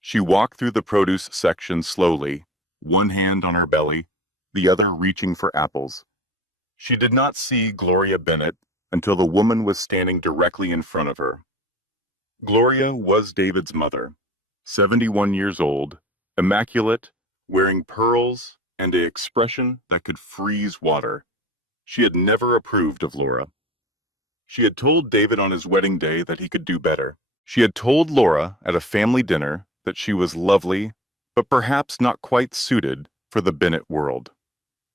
She walked through the produce section slowly, one hand on her belly, the other reaching for apples. She did not see Gloria Bennett until the woman was standing directly in front of her. Gloria was David's mother, 71 years old, immaculate, wearing pearls and an expression that could freeze water. She had never approved of Laura. She had told David on his wedding day that he could do better. She had told Laura at a family dinner that she was lovely, but perhaps not quite suited for the Bennett world.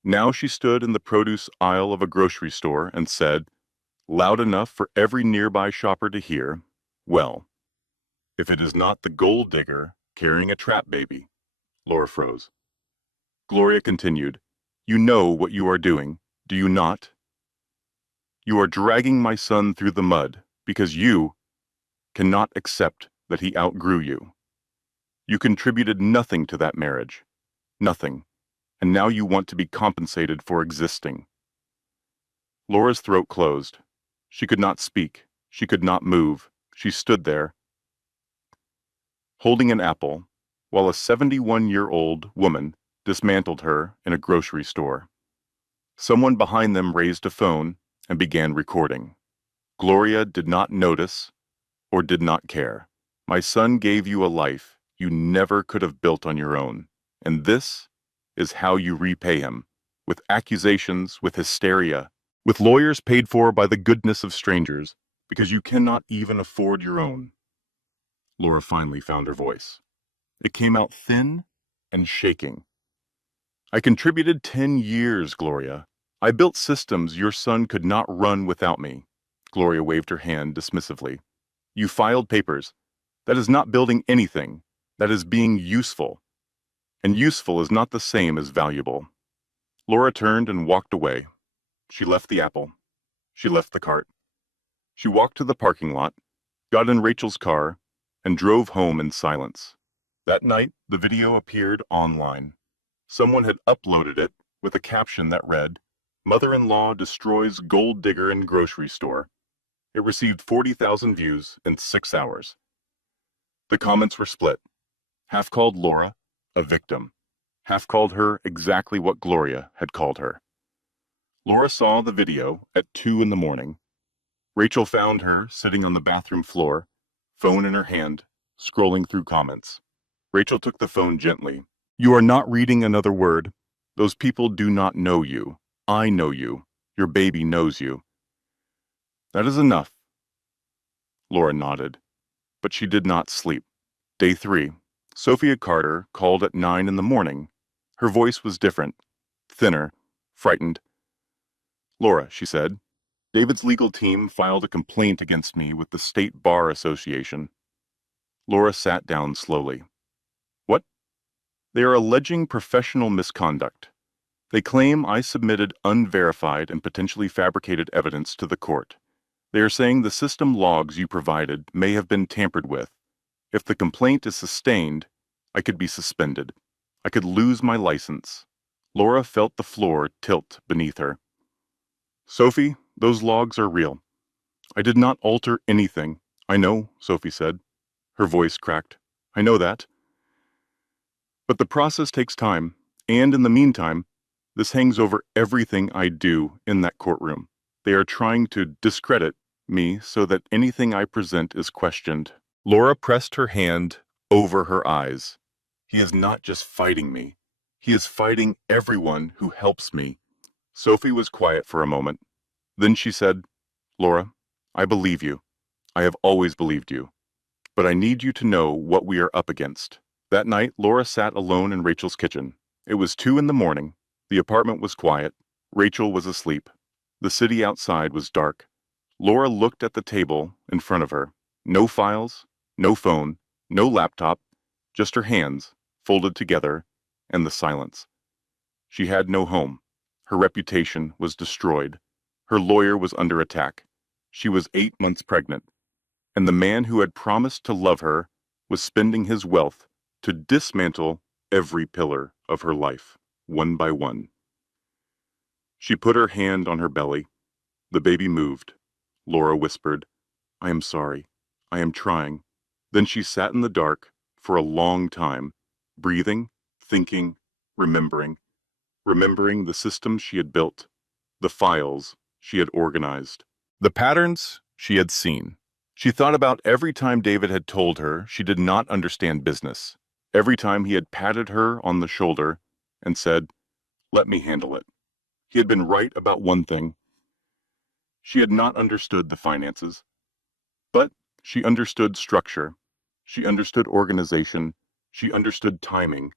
Now she stood in the produce aisle of a grocery store and said, loud enough for every nearby shopper to hear, well, if it is not the gold digger carrying a trap baby. Laura froze. Gloria continued, you know what you are doing, do you not? You are dragging my son through the mud because you cannot accept that he outgrew you. You contributed nothing to that marriage. Nothing. And now you want to be compensated for existing. Laura's throat closed. She could not speak. She could not move. She stood there, holding an apple, while a 71-year-old woman dismantled her in a grocery store. Someone behind them raised a phone and began recording. Gloria did not notice or did not care. My son gave you a life you never could have built on your own, and this is how you repay him, with accusations, with hysteria, with lawyers paid for by the goodness of strangers, because you cannot even afford your own. Laura finally found her voice. It came out thin and shaking. I contributed 10 years, Gloria. I built systems your son could not run without me. Gloria waved her hand dismissively. You filed papers. That is not building anything. That is being useful. And useful is not the same as valuable. Laura turned and walked away. She left the apple. She left the cart. She walked to the parking lot, got in Rachel's car, and drove home in silence. That night, the video appeared online. Someone had uploaded it with a caption that read, Mother-in-law destroys gold digger in grocery store. It received 40,000 views in 6 hours. The comments were split. Half called Laura a victim. Half called her exactly what Gloria had called her. Laura saw the video at 2 in the morning. Rachel found her sitting on the bathroom floor, phone in her hand, scrolling through comments. Rachel took the phone gently. You are not reading another word. Those people do not know you. I know you. Your baby knows you. That is enough. Laura nodded, but she did not sleep. Day 3. Sophia Carter called at 9 in the morning. Her voice was different, thinner, frightened. Laura, she said, David's legal team filed a complaint against me with the State Bar Association. Laura sat down slowly. What? They are alleging professional misconduct. They claim I submitted unverified and potentially fabricated evidence to the court. They are saying the system logs you provided may have been tampered with. If the complaint is sustained, I could be suspended. I could lose my license. Laura felt the floor tilt beneath her. Sophie, those logs are real. I did not alter anything. I know, Sophie said. Her voice cracked. I know that. But the process takes time, and in the meantime, this hangs over everything I do in that courtroom. They are trying to discredit me so that anything I present is questioned. Laura pressed her hand over her eyes. He is not just fighting me. He is fighting everyone who helps me. Sophie was quiet for a moment. Then she said, Laura, I believe you. I have always believed you. But I need you to know what we are up against. That night, Laura sat alone in Rachel's kitchen. It was 2 in the morning. The apartment was quiet. Rachel was asleep. The city outside was dark. Laura looked at the table in front of her. No files, no phone, no laptop, just her hands folded together and the silence. She had no home. Her reputation was destroyed. Her lawyer was under attack. She was 8 months pregnant. And the man who had promised to love her was spending his wealth to dismantle every pillar of her life, one by one. She put her hand on her belly. The baby moved. Laura whispered, I am sorry. I am trying. Then she sat in the dark for a long time, breathing, thinking, remembering the systems she had built, the files she had organized, the patterns she had seen. She thought about every time David had told her she did not understand business, every time he had patted her on the shoulder and said, let me handle it. He had been right about one thing. She had not understood the finances, but she understood structure. She understood organization. She understood timing.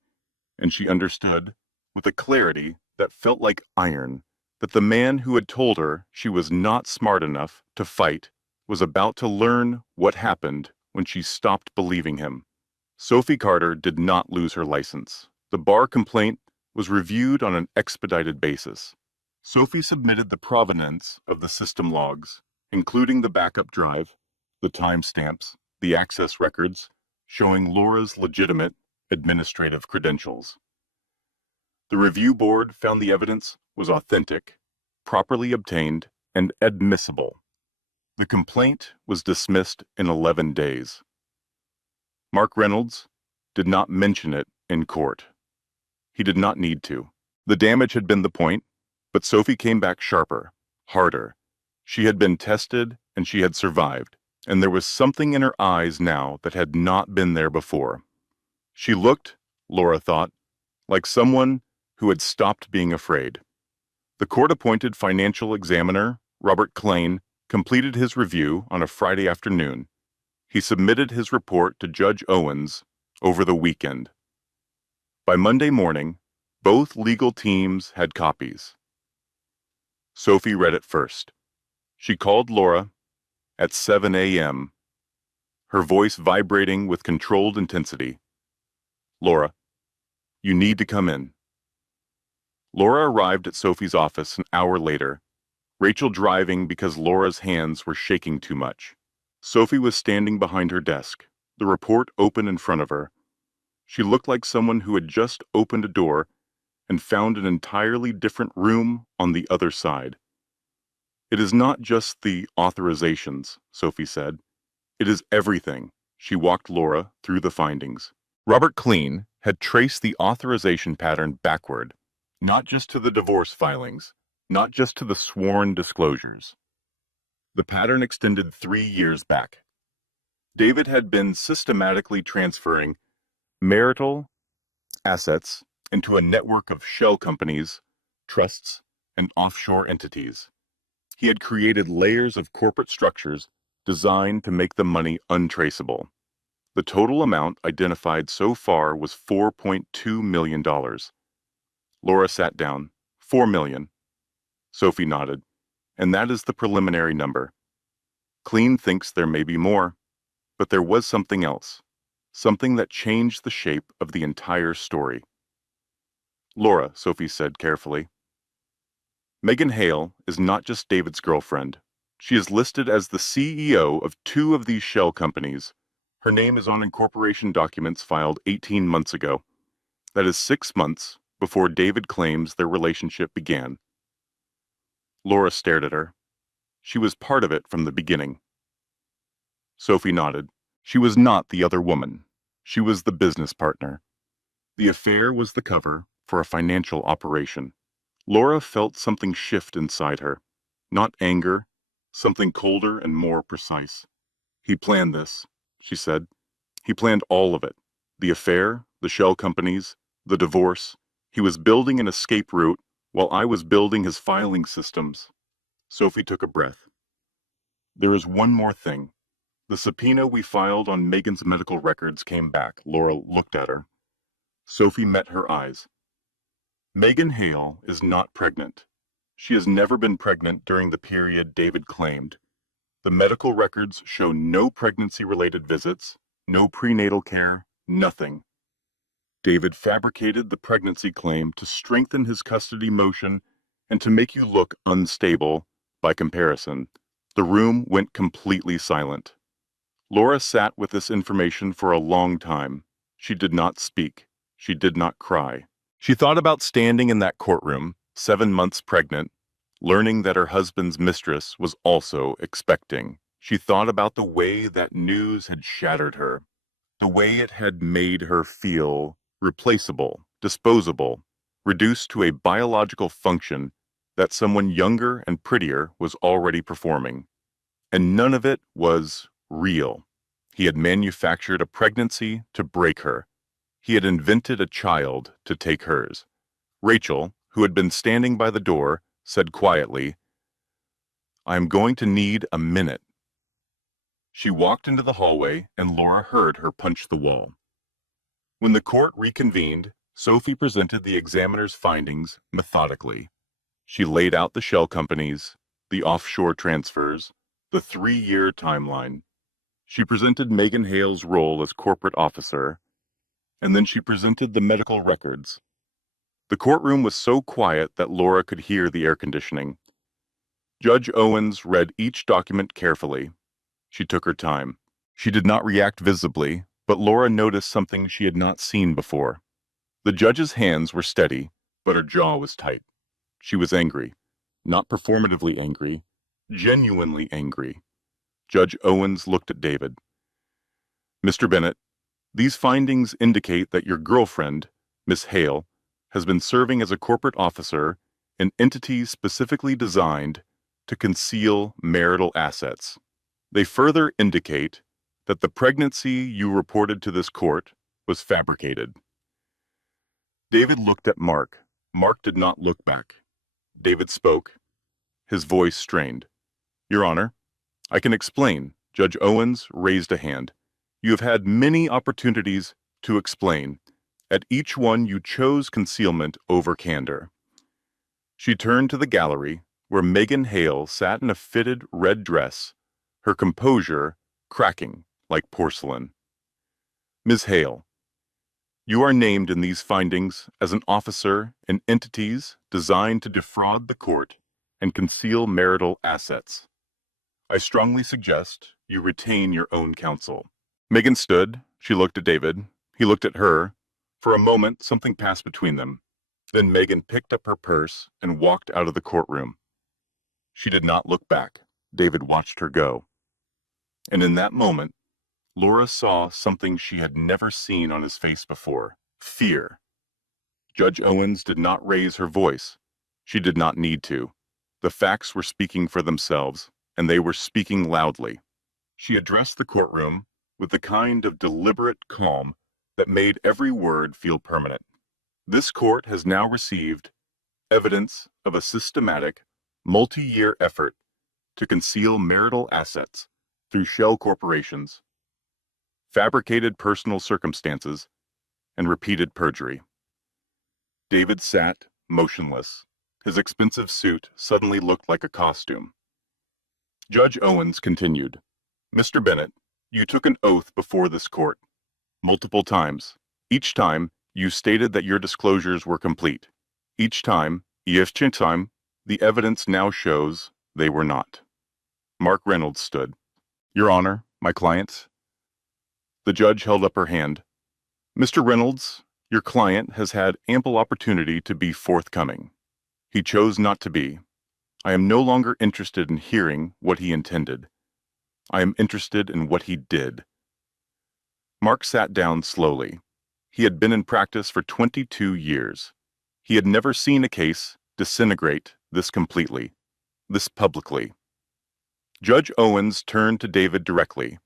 And she understood, with a clarity that felt like iron, that the man who had told her she was not smart enough to fight was about to learn what happened when she stopped believing him. Sophie Carter did not lose her license. The bar complaint was reviewed on an expedited basis. Sophie submitted the provenance of the system logs, including the backup drive, the timestamps, the access records, showing Laura's legitimate administrative credentials. The review board found the evidence was authentic, properly obtained, and admissible. The complaint was dismissed in 11 days. Mark Reynolds did not mention it in court. He did not need to. The damage had been the point, but Sophie came back sharper, harder. She had been tested and she had survived, and there was something in her eyes now that had not been there before. She looked, Laura thought, like someone who had stopped being afraid. The court-appointed financial examiner, Robert Klain, completed his review on a Friday afternoon. He submitted his report to Judge Owens over the weekend. By Monday morning, both legal teams had copies. Sophie read it first. She called Laura at 7 a.m., her voice vibrating with controlled intensity. Laura, you need to come in. Laura arrived at Sophie's office an hour later, Rachel driving because Laura's hands were shaking too much. Sophie was standing behind her desk, the report open in front of her. She looked like someone who had just opened a door and found an entirely different room on the other side. It is not just the authorizations, Sophie said. It is everything. She walked Laura through the findings. Robert Klain had traced the authorization pattern backward, not just to the divorce filings, not just to the sworn disclosures. The pattern extended 3 years back. David had been systematically transferring marital assets into a network of shell companies, trusts, and offshore entities. He had created layers of corporate structures designed to make the money untraceable. The total amount identified so far was $4.2 million. Laura sat down. $4 million. Sophie nodded. And that is the preliminary number. Klain thinks there may be more, but there was something else. Something that changed the shape of the entire story. Laura, Sophie said carefully. Megan Hale is not just David's girlfriend. She is listed as the CEO of 2 of these shell companies. Her name is on incorporation documents filed 18 months ago. That is 6 months before David claims their relationship began. Laura stared at her. She was part of it from the beginning. Sophie nodded. She was not the other woman. She was the business partner. The affair was the cover for a financial operation. Laura felt something shift inside her. Not anger, something colder and more precise. He planned this, she said. He planned all of it. The affair, the shell companies, the divorce. He was building an escape route while I was building his filing systems. Sophie took a breath. There is one more thing. The subpoena we filed on Megan's medical records came back. Laura looked at her. Sophie met her eyes. Megan Hale is not pregnant. She has never been pregnant during the period David claimed. The medical records show no pregnancy-related visits, no prenatal care, nothing. David fabricated the pregnancy claim to strengthen his custody motion and to make you look unstable by comparison. The room went completely silent. Laura sat with this information for a long time. She did not speak. She did not cry. She thought about standing in that courtroom, 7 months pregnant, learning that her husband's mistress was also expecting. She thought about the way that news had shattered her, the way it had made her feel replaceable, disposable, reduced to a biological function that someone younger and prettier was already performing. And none of it was real. He had manufactured a pregnancy to break her. He had invented a child to take hers. Rachel, who had been standing by the door, said quietly, "I am going to need a minute." She walked into the hallway, and Laura heard her punch the wall. When the court reconvened, Sophie presented the examiner's findings methodically. She laid out the shell companies, the offshore transfers, the 3-year timeline. She presented Megan Hale's role as corporate officer, and then she presented the medical records. The courtroom was so quiet that Laura could hear the air conditioning. Judge Owens read each document carefully. She took her time. She did not react visibly, but Laura noticed something she had not seen before. The judge's hands were steady, but her jaw was tight. She was angry. Not performatively angry, genuinely angry. Judge Owens looked at David. "Mr. Bennett, these findings indicate that your girlfriend, Miss Hale, has been serving as a corporate officer in entities specifically designed to conceal marital assets. They further indicate that the pregnancy you reported to this court was fabricated." David looked at Mark. Mark did not look back. David spoke. His voice strained. "Your Honor, I can explain." Judge Owens raised a hand. "You have had many opportunities to explain. At each one you chose concealment over candor." She turned to the gallery, where Megan Hale sat in a fitted red dress, her composure cracking like porcelain. "Ms. Hale, you are named in these findings as an officer in entities designed to defraud the court and conceal marital assets. I strongly suggest you retain your own counsel." Megan stood. She looked at David. He looked at her. For a moment, something passed between them. Then Megan picked up her purse and walked out of the courtroom. She did not look back. David watched her go. And in that moment, Laura saw something she had never seen on his face before: fear. Judge Owens did not raise her voice. She did not need to. The facts were speaking for themselves, and they were speaking loudly. She addressed the courtroom with the kind of deliberate calm that made every word feel permanent. This court has now received evidence of a systematic, multi-year effort to conceal marital assets through shell corporations, fabricated personal circumstances, and repeated perjury. David sat motionless. His expensive suit suddenly looked like a costume. Judge Owens continued, "Mr. Bennett, you took an oath before this court. Multiple times. Each time, you stated that your disclosures were complete. Each time, the evidence now shows they were not." Mark Reynolds stood. "Your Honor, my client." The judge held up her hand. "Mr. Reynolds, your client has had ample opportunity to be forthcoming. He chose not to be. I am no longer interested in hearing what he intended. I am interested in what he did." Mark sat down slowly. He had been in practice for 22 years. He had never seen a case disintegrate this completely, this publicly. Judge Owens turned to David directly.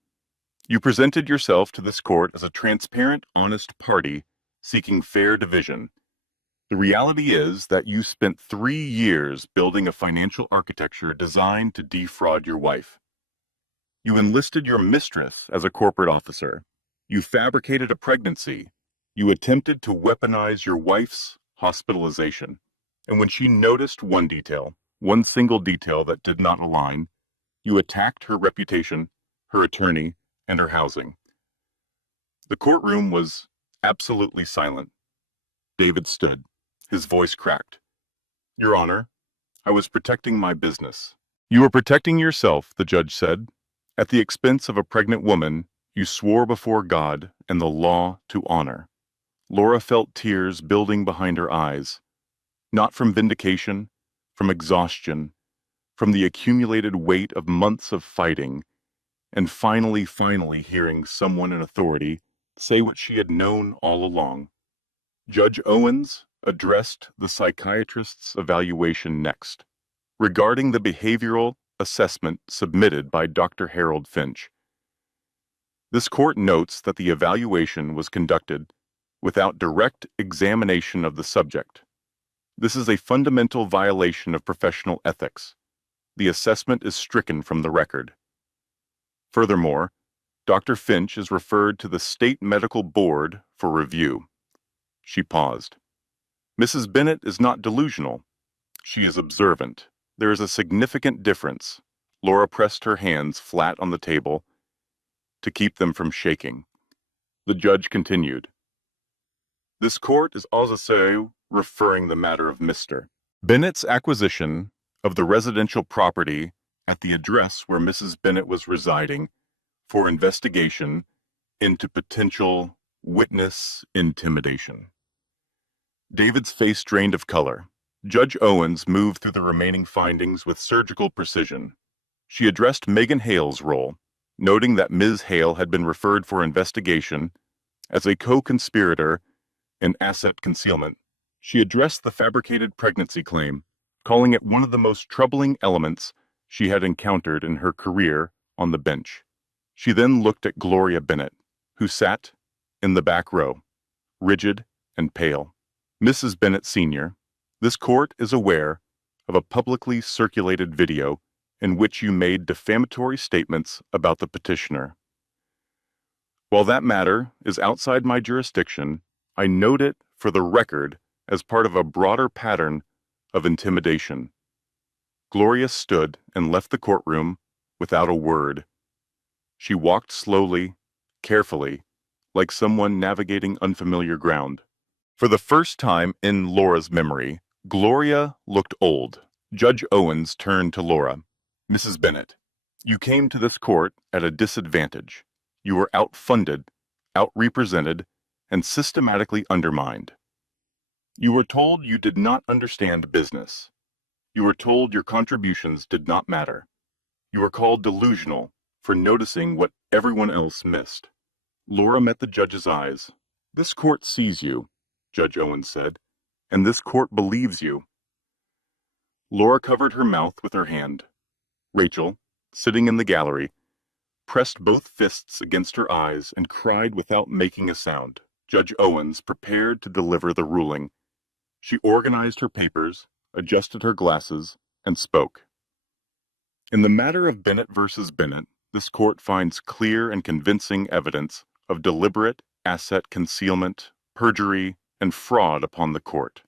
You presented yourself to this court as a transparent, honest party seeking fair division. The reality is that you spent 3 years building a financial architecture designed to defraud your wife. You enlisted your mistress as a corporate officer. You fabricated a pregnancy. You attempted to weaponize your wife's hospitalization. And when she noticed one single detail that did not align, you attacked her reputation, her attorney, and her housing. The courtroom was absolutely silent. David stood. His voice cracked. Your Honor, I was protecting my business. You were protecting yourself, the judge said. At the expense of a pregnant woman, you swore before God and the law to honor. Laura felt tears building behind her eyes, not from vindication, from exhaustion, from the accumulated weight of months of fighting, and finally hearing someone in authority say what she had known all along. Judge Owens addressed the psychiatrist's evaluation next, regarding the behavioral assessment submitted by Dr. Harold Finch. This court notes that the evaluation was conducted without direct examination of the subject. This is a fundamental violation of professional ethics. The assessment is stricken from the record. Furthermore, Dr. Finch is referred to the State Medical Board for review. She paused. Mrs. Bennett is not delusional. She is observant. There is a significant difference. Laura pressed her hands flat on the table to keep them from shaking. The judge continued. This court is also referring the matter of Mr. Bennett's acquisition of the residential property at the address where Mrs. Bennett was residing for investigation into potential witness intimidation. David's face drained of color. Judge Owens moved through the remaining findings with surgical precision. She addressed Megan Hale's role, noting that Ms. Hale had been referred for investigation as a co-conspirator in asset concealment. She addressed the fabricated pregnancy claim, calling it one of the most troubling elements she had encountered in her career on the bench. She then looked at Gloria Bennett, who sat in the back row, rigid and pale. Mrs. Bennett Sr., this court is aware of a publicly circulated video in which you made defamatory statements about the petitioner. While that matter is outside my jurisdiction, I note it for the record as part of a broader pattern of intimidation. Gloria stood and left the courtroom without a word. She walked slowly, carefully, like someone navigating unfamiliar ground. For the first time in Laura's memory, Gloria looked old. Judge Owens turned to Laura. Mrs. Bennett, you came to this court at a disadvantage. You were outfunded, outrepresented, and systematically undermined. You were told you did not understand business. You were told your contributions did not matter. You were called delusional for noticing what everyone else missed. Laura met the judge's eyes. This court sees you, Judge Owens said, and this court believes you. Laura covered her mouth with her hand. Rachel, sitting in the gallery, pressed both fists against her eyes and cried without making a sound. Judge Owens prepared to deliver the ruling. She organized her papers, adjusted her glasses, and spoke. In the matter of Bennett versus Bennett, this court finds clear and convincing evidence of deliberate asset concealment, perjury, and fraud upon the court.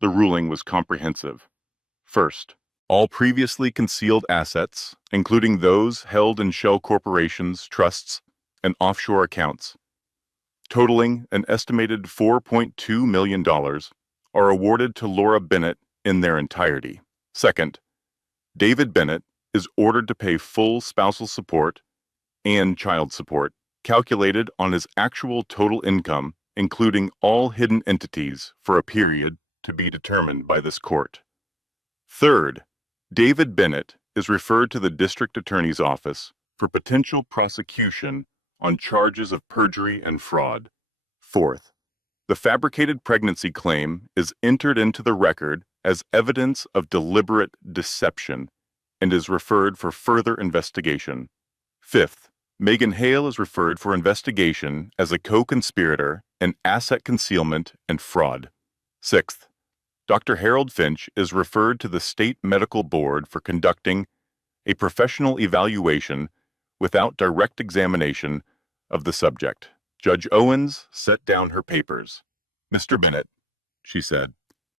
The ruling was comprehensive. First, all previously concealed assets, including those held in shell corporations, trusts, and offshore accounts, totaling an estimated $4.2 million, are awarded to Laura Bennett in their entirety. Second, David Bennett is ordered to pay full spousal support and child support, calculated on his actual total income, including all hidden entities, for a period to be determined by this court. Third, David Bennett is referred to the district attorney's office for potential prosecution on charges of perjury and fraud. Fourth, the fabricated pregnancy claim is entered into the record as evidence of deliberate deception and is referred for further investigation. Fifth, Megan Hale is referred for investigation as a co-conspirator in asset concealment and fraud. Sixth, Dr. Harold Finch is referred to the State Medical Board for conducting a professional evaluation without direct examination of the subject. Judge Owens set down her papers. "Mr. Bennett," she said,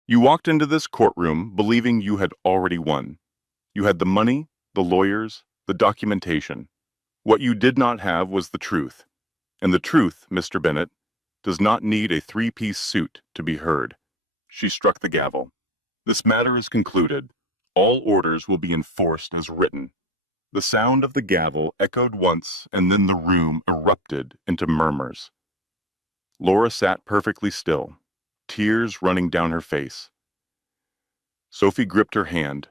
"you walked into this courtroom believing you had already won. You had the money, the lawyers, the documentation. What you did not have was the truth. And the truth, Mr. Bennett, does not need a three-piece suit to be heard." She struck the gavel. "This matter is concluded. All orders will be enforced as written." The sound of the gavel echoed once, and then the room erupted into murmurs. Laura sat perfectly still, tears running down her face. Sophie gripped her hand.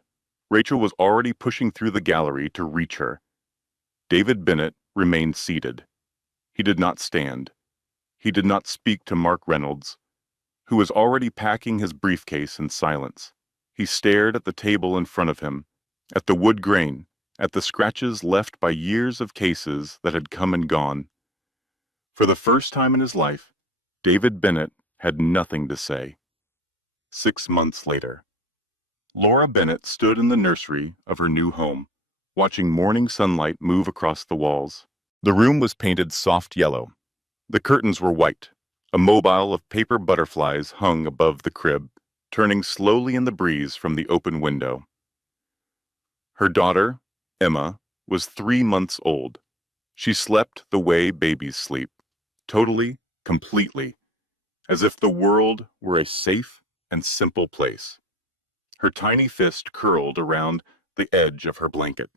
Rachel was already pushing through the gallery to reach her. David Bennett remained seated. He did not stand. He did not speak to Mark Reynolds, who was already packing his briefcase in silence. He stared at the table in front of him, at the wood grain, at the scratches left by years of cases that had come and gone. For the first time in his life, David Bennett had nothing to say. 6 months later, Laura Bennett stood in the nursery of her new home, watching morning sunlight move across the walls. The room was painted soft yellow. The curtains were white. A mobile of paper butterflies hung above the crib, turning slowly in the breeze from the open window. Her daughter, Emma, was 3 months old. She slept the way babies sleep, totally, completely, as if the world were a safe and simple place. Her tiny fist curled around the edge of her blanket.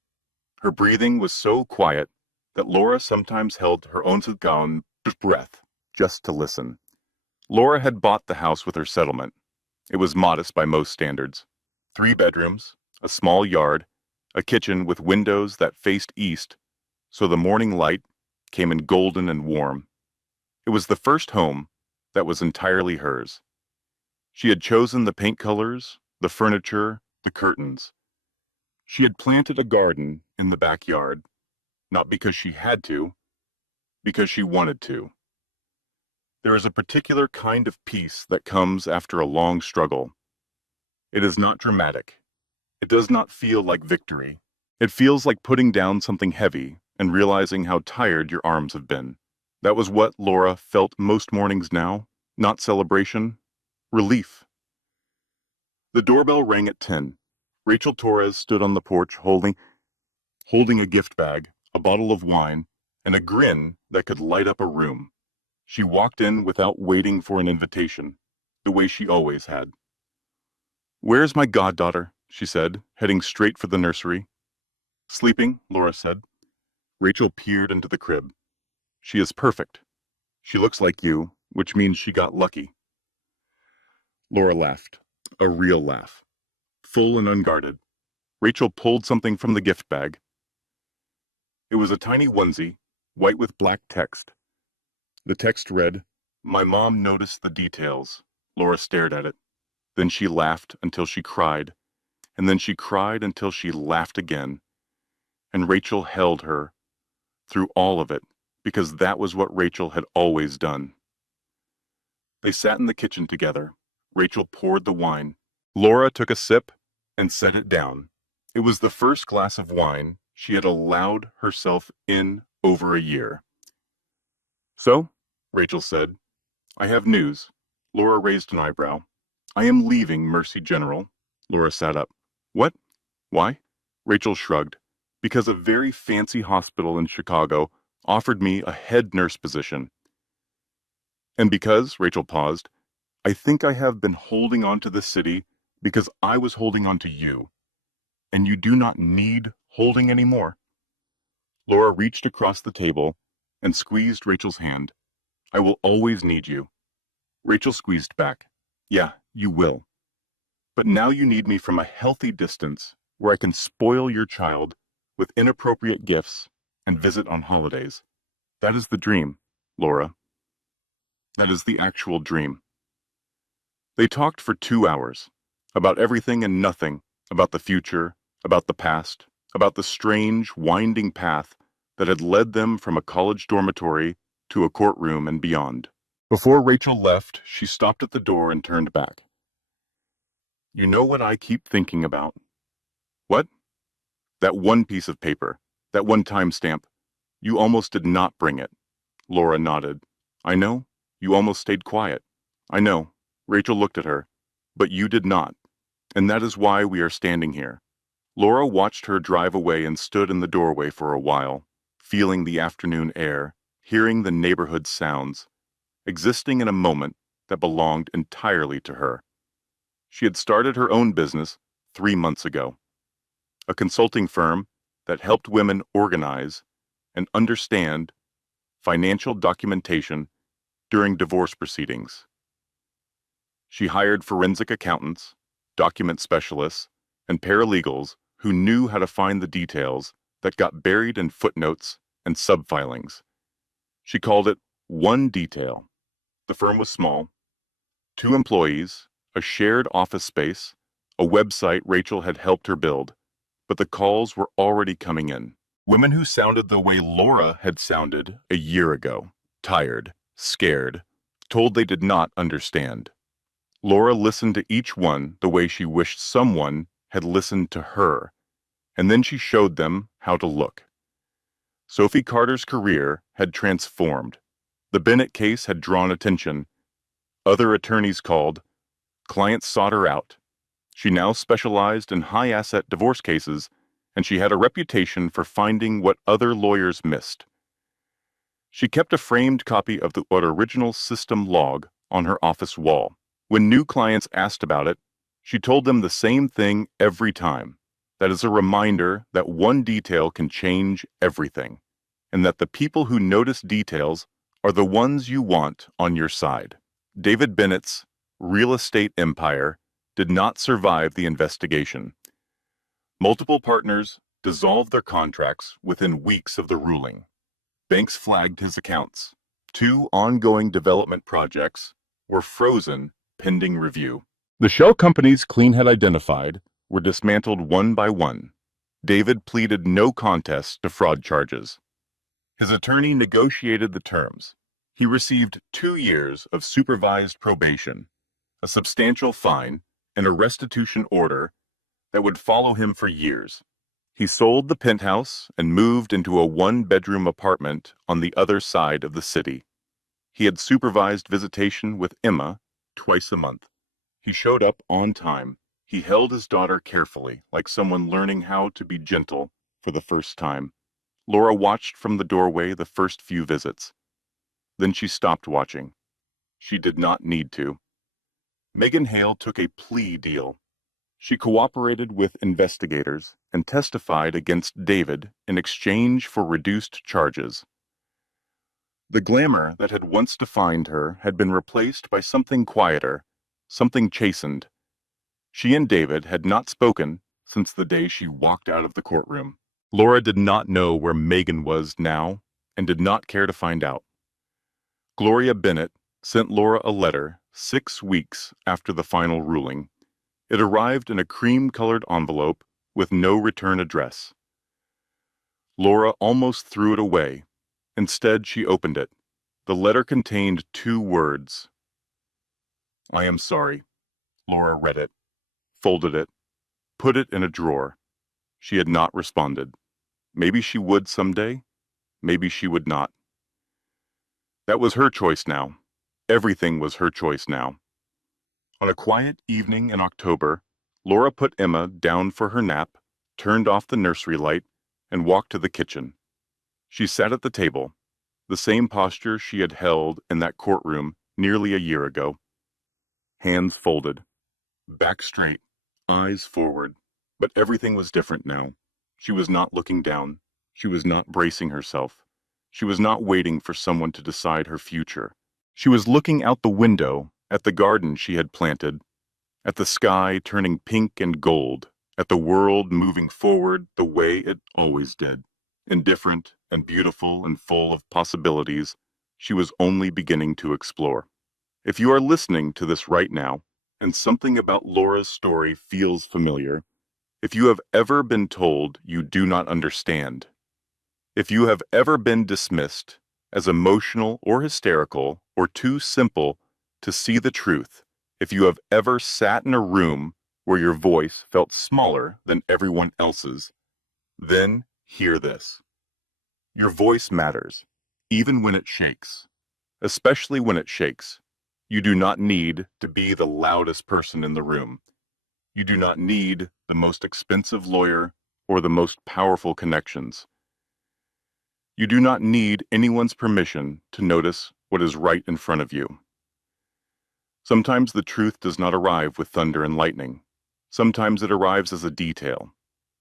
Her breathing was so quiet that Laura sometimes held her own breath just to listen. Laura had bought the house with her settlement. It was modest by most standards. 3 bedrooms, a small yard, a kitchen with windows that faced east, so the morning light came in golden and warm. It was the first home that was entirely hers. She had chosen the paint colors, the furniture, the curtains. She had planted a garden in the backyard, not because she had to, because she wanted to. There is a particular kind of peace that comes after a long struggle. It is not dramatic. It does not feel like victory. It feels like putting down something heavy and realizing how tired your arms have been. That was what Laura felt most mornings now. Not celebration, relief. The doorbell rang at 10. Rachel Torres stood on the porch holding a gift bag, a bottle of wine, and a grin that could light up a room. She walked in without waiting for an invitation, the way she always had. "Where's my goddaughter?" she said, heading straight for the nursery. "Sleeping," Laura said. Rachel peered into the crib. "She is perfect. She looks like you, which means she got lucky." Laura laughed, a real laugh, full and unguarded. Rachel pulled something from the gift bag. It was a tiny onesie, white with black text. The text read, "My mom noticed the details." Laura stared at it. Then she laughed until she cried, and then she cried until she laughed again. And Rachel held her through all of it, because that was what Rachel had always done. They sat in the kitchen together. Rachel poured the wine. Laura took a sip and set it down. It was the first glass of wine she had allowed herself in over a year. "So," Rachel said, "I have news." Laura raised an eyebrow. "I am leaving Mercy General." Laura sat up. "What? Why?" Rachel shrugged. "Because a very fancy hospital in Chicago offered me a head nurse position. And because," Rachel paused, "I think I have been holding on to the city because I was holding on to you. And you do not need holding anymore." Laura reached across the table and squeezed Rachel's hand. "I will always need you." Rachel squeezed back. "Yeah, you will. But now you need me from a healthy distance where I can spoil your child with inappropriate gifts and visit on holidays. That is the dream, Laura. That is the actual dream." They talked for 2 hours, about everything and nothing, about the future, about the past, about the strange, winding path that had led them from a college dormitory to a courtroom and beyond. Before Rachel left, she stopped at the door and turned back. "You know what I keep thinking about?" "What?" "That one piece of paper, that one timestamp. You almost did not bring it." Laura nodded. "I know. You almost stayed quiet." "I know." Rachel looked at her. "But you did not. And that is why we are standing here." Laura watched her drive away and stood in the doorway for a while, feeling the afternoon air, hearing the neighborhood sounds, existing in a moment that belonged entirely to her. She had started her own business 3 months ago, a consulting firm that helped women organize and understand financial documentation during divorce proceedings. She hired forensic accountants, document specialists, and paralegals who knew how to find the details that got buried in footnotes and subfilings. She called it One Detail. The firm was small: 2 employees, a shared office space, a website Rachel had helped her build, but the calls were already coming in. Women who sounded the way Laura had sounded a year ago, tired, scared, told they did not understand. Laura listened to each one the way she wished someone had listened to her, and then she showed them how to look. Sophie Carter's career had transformed. The Bennett case had drawn attention. Other attorneys called. Clients sought her out. She now specialized in high-asset divorce cases, and she had a reputation for finding what other lawyers missed. She kept a framed copy of the original system log on her office wall. When new clients asked about it, she told them the same thing every time: that is a reminder that one detail can change everything, and that the people who notice details are the ones you want on your side. David Bennett's real estate empire did not survive the investigation. Multiple partners dissolved their contracts within weeks of the ruling. Banks flagged his accounts. 2 ongoing development projects were frozen pending review. The shell companies Clean had identified were dismantled one by one. David pleaded no contest to fraud charges. His attorney negotiated the terms. He received 2 years of supervised probation, a substantial fine, and a restitution order that would follow him for years. He sold the penthouse and moved into a 1-bedroom apartment on the other side of the city. He had supervised visitation with Emma twice a month. He showed up on time. He held his daughter carefully, like someone learning how to be gentle for the first time. Laura watched from the doorway the first few visits. Then she stopped watching. She did not need to. Megan Hale took a plea deal. She cooperated with investigators and testified against David in exchange for reduced charges. The glamour that had once defined her had been replaced by something quieter, something chastened. She and David had not spoken since the day she walked out of the courtroom. Laura did not know where Megan was now and did not care to find out. Gloria Bennett sent Laura a letter 6 weeks after the final ruling. It arrived in a cream-colored envelope with no return address. Laura almost threw it away. Instead, she opened it. The letter contained 2 words. "I am sorry." Laura read it, folded it, put it in a drawer. She had not responded. Maybe she would someday. Maybe she would not. That was her choice now. Everything was her choice now. On a quiet evening in October, Laura put Emma down for her nap, turned off the nursery light, and walked to the kitchen. She sat at the table, the same posture she had held in that courtroom nearly a year ago. Hands folded, back straight, eyes forward. But everything was different now. She was not looking down. She was not bracing herself. She was not waiting for someone to decide her future. She was looking out the window at the garden she had planted, at the sky turning pink and gold, at the world moving forward the way it always did. Indifferent and beautiful and full of possibilities she was only beginning to explore. If you are listening to this right now, and something about Laura's story feels familiar, If you have ever been told you do not understand, if you have ever been dismissed as emotional or hysterical or too simple to see the truth, if you have ever sat in a room where your voice felt smaller than everyone else's, then hear this. Your voice matters, even when it shakes, especially when it shakes. You do not need to be the loudest person in the room. You do not need the most expensive lawyer or the most powerful connections. You do not need anyone's permission to notice what is right in front of you. Sometimes the truth does not arrive with thunder and lightning. Sometimes it arrives as a detail,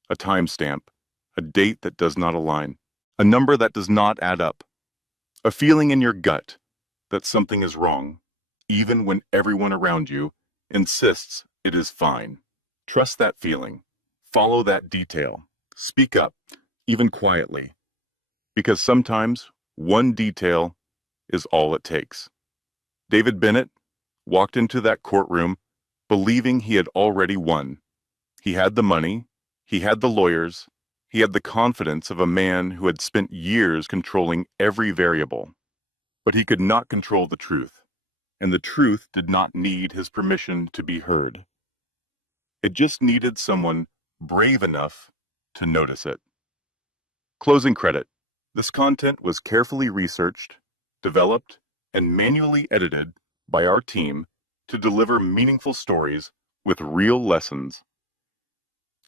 a timestamp, a date that does not align, a number that does not add up, a feeling in your gut that something is wrong, even when everyone around you insists it is fine. Trust that feeling. Follow that detail. Speak up, even quietly, because sometimes one detail is all it takes. David Bennett walked into that courtroom believing he had already won. He had the money, he had the lawyers, he had the confidence of a man who had spent years controlling every variable. But he could not control the truth, and the truth did not need his permission to be heard. It just needed someone brave enough to notice it. Closing credit. This content was carefully researched, developed, and manually edited by our team to deliver meaningful stories with real lessons.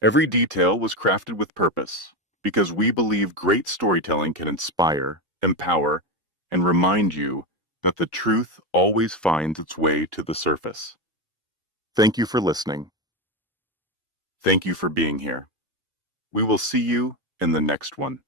Every detail was crafted with purpose because we believe great storytelling can inspire, empower, and remind you that the truth always finds its way to the surface. Thank you for listening. Thank you for being here. We will see you in the next one.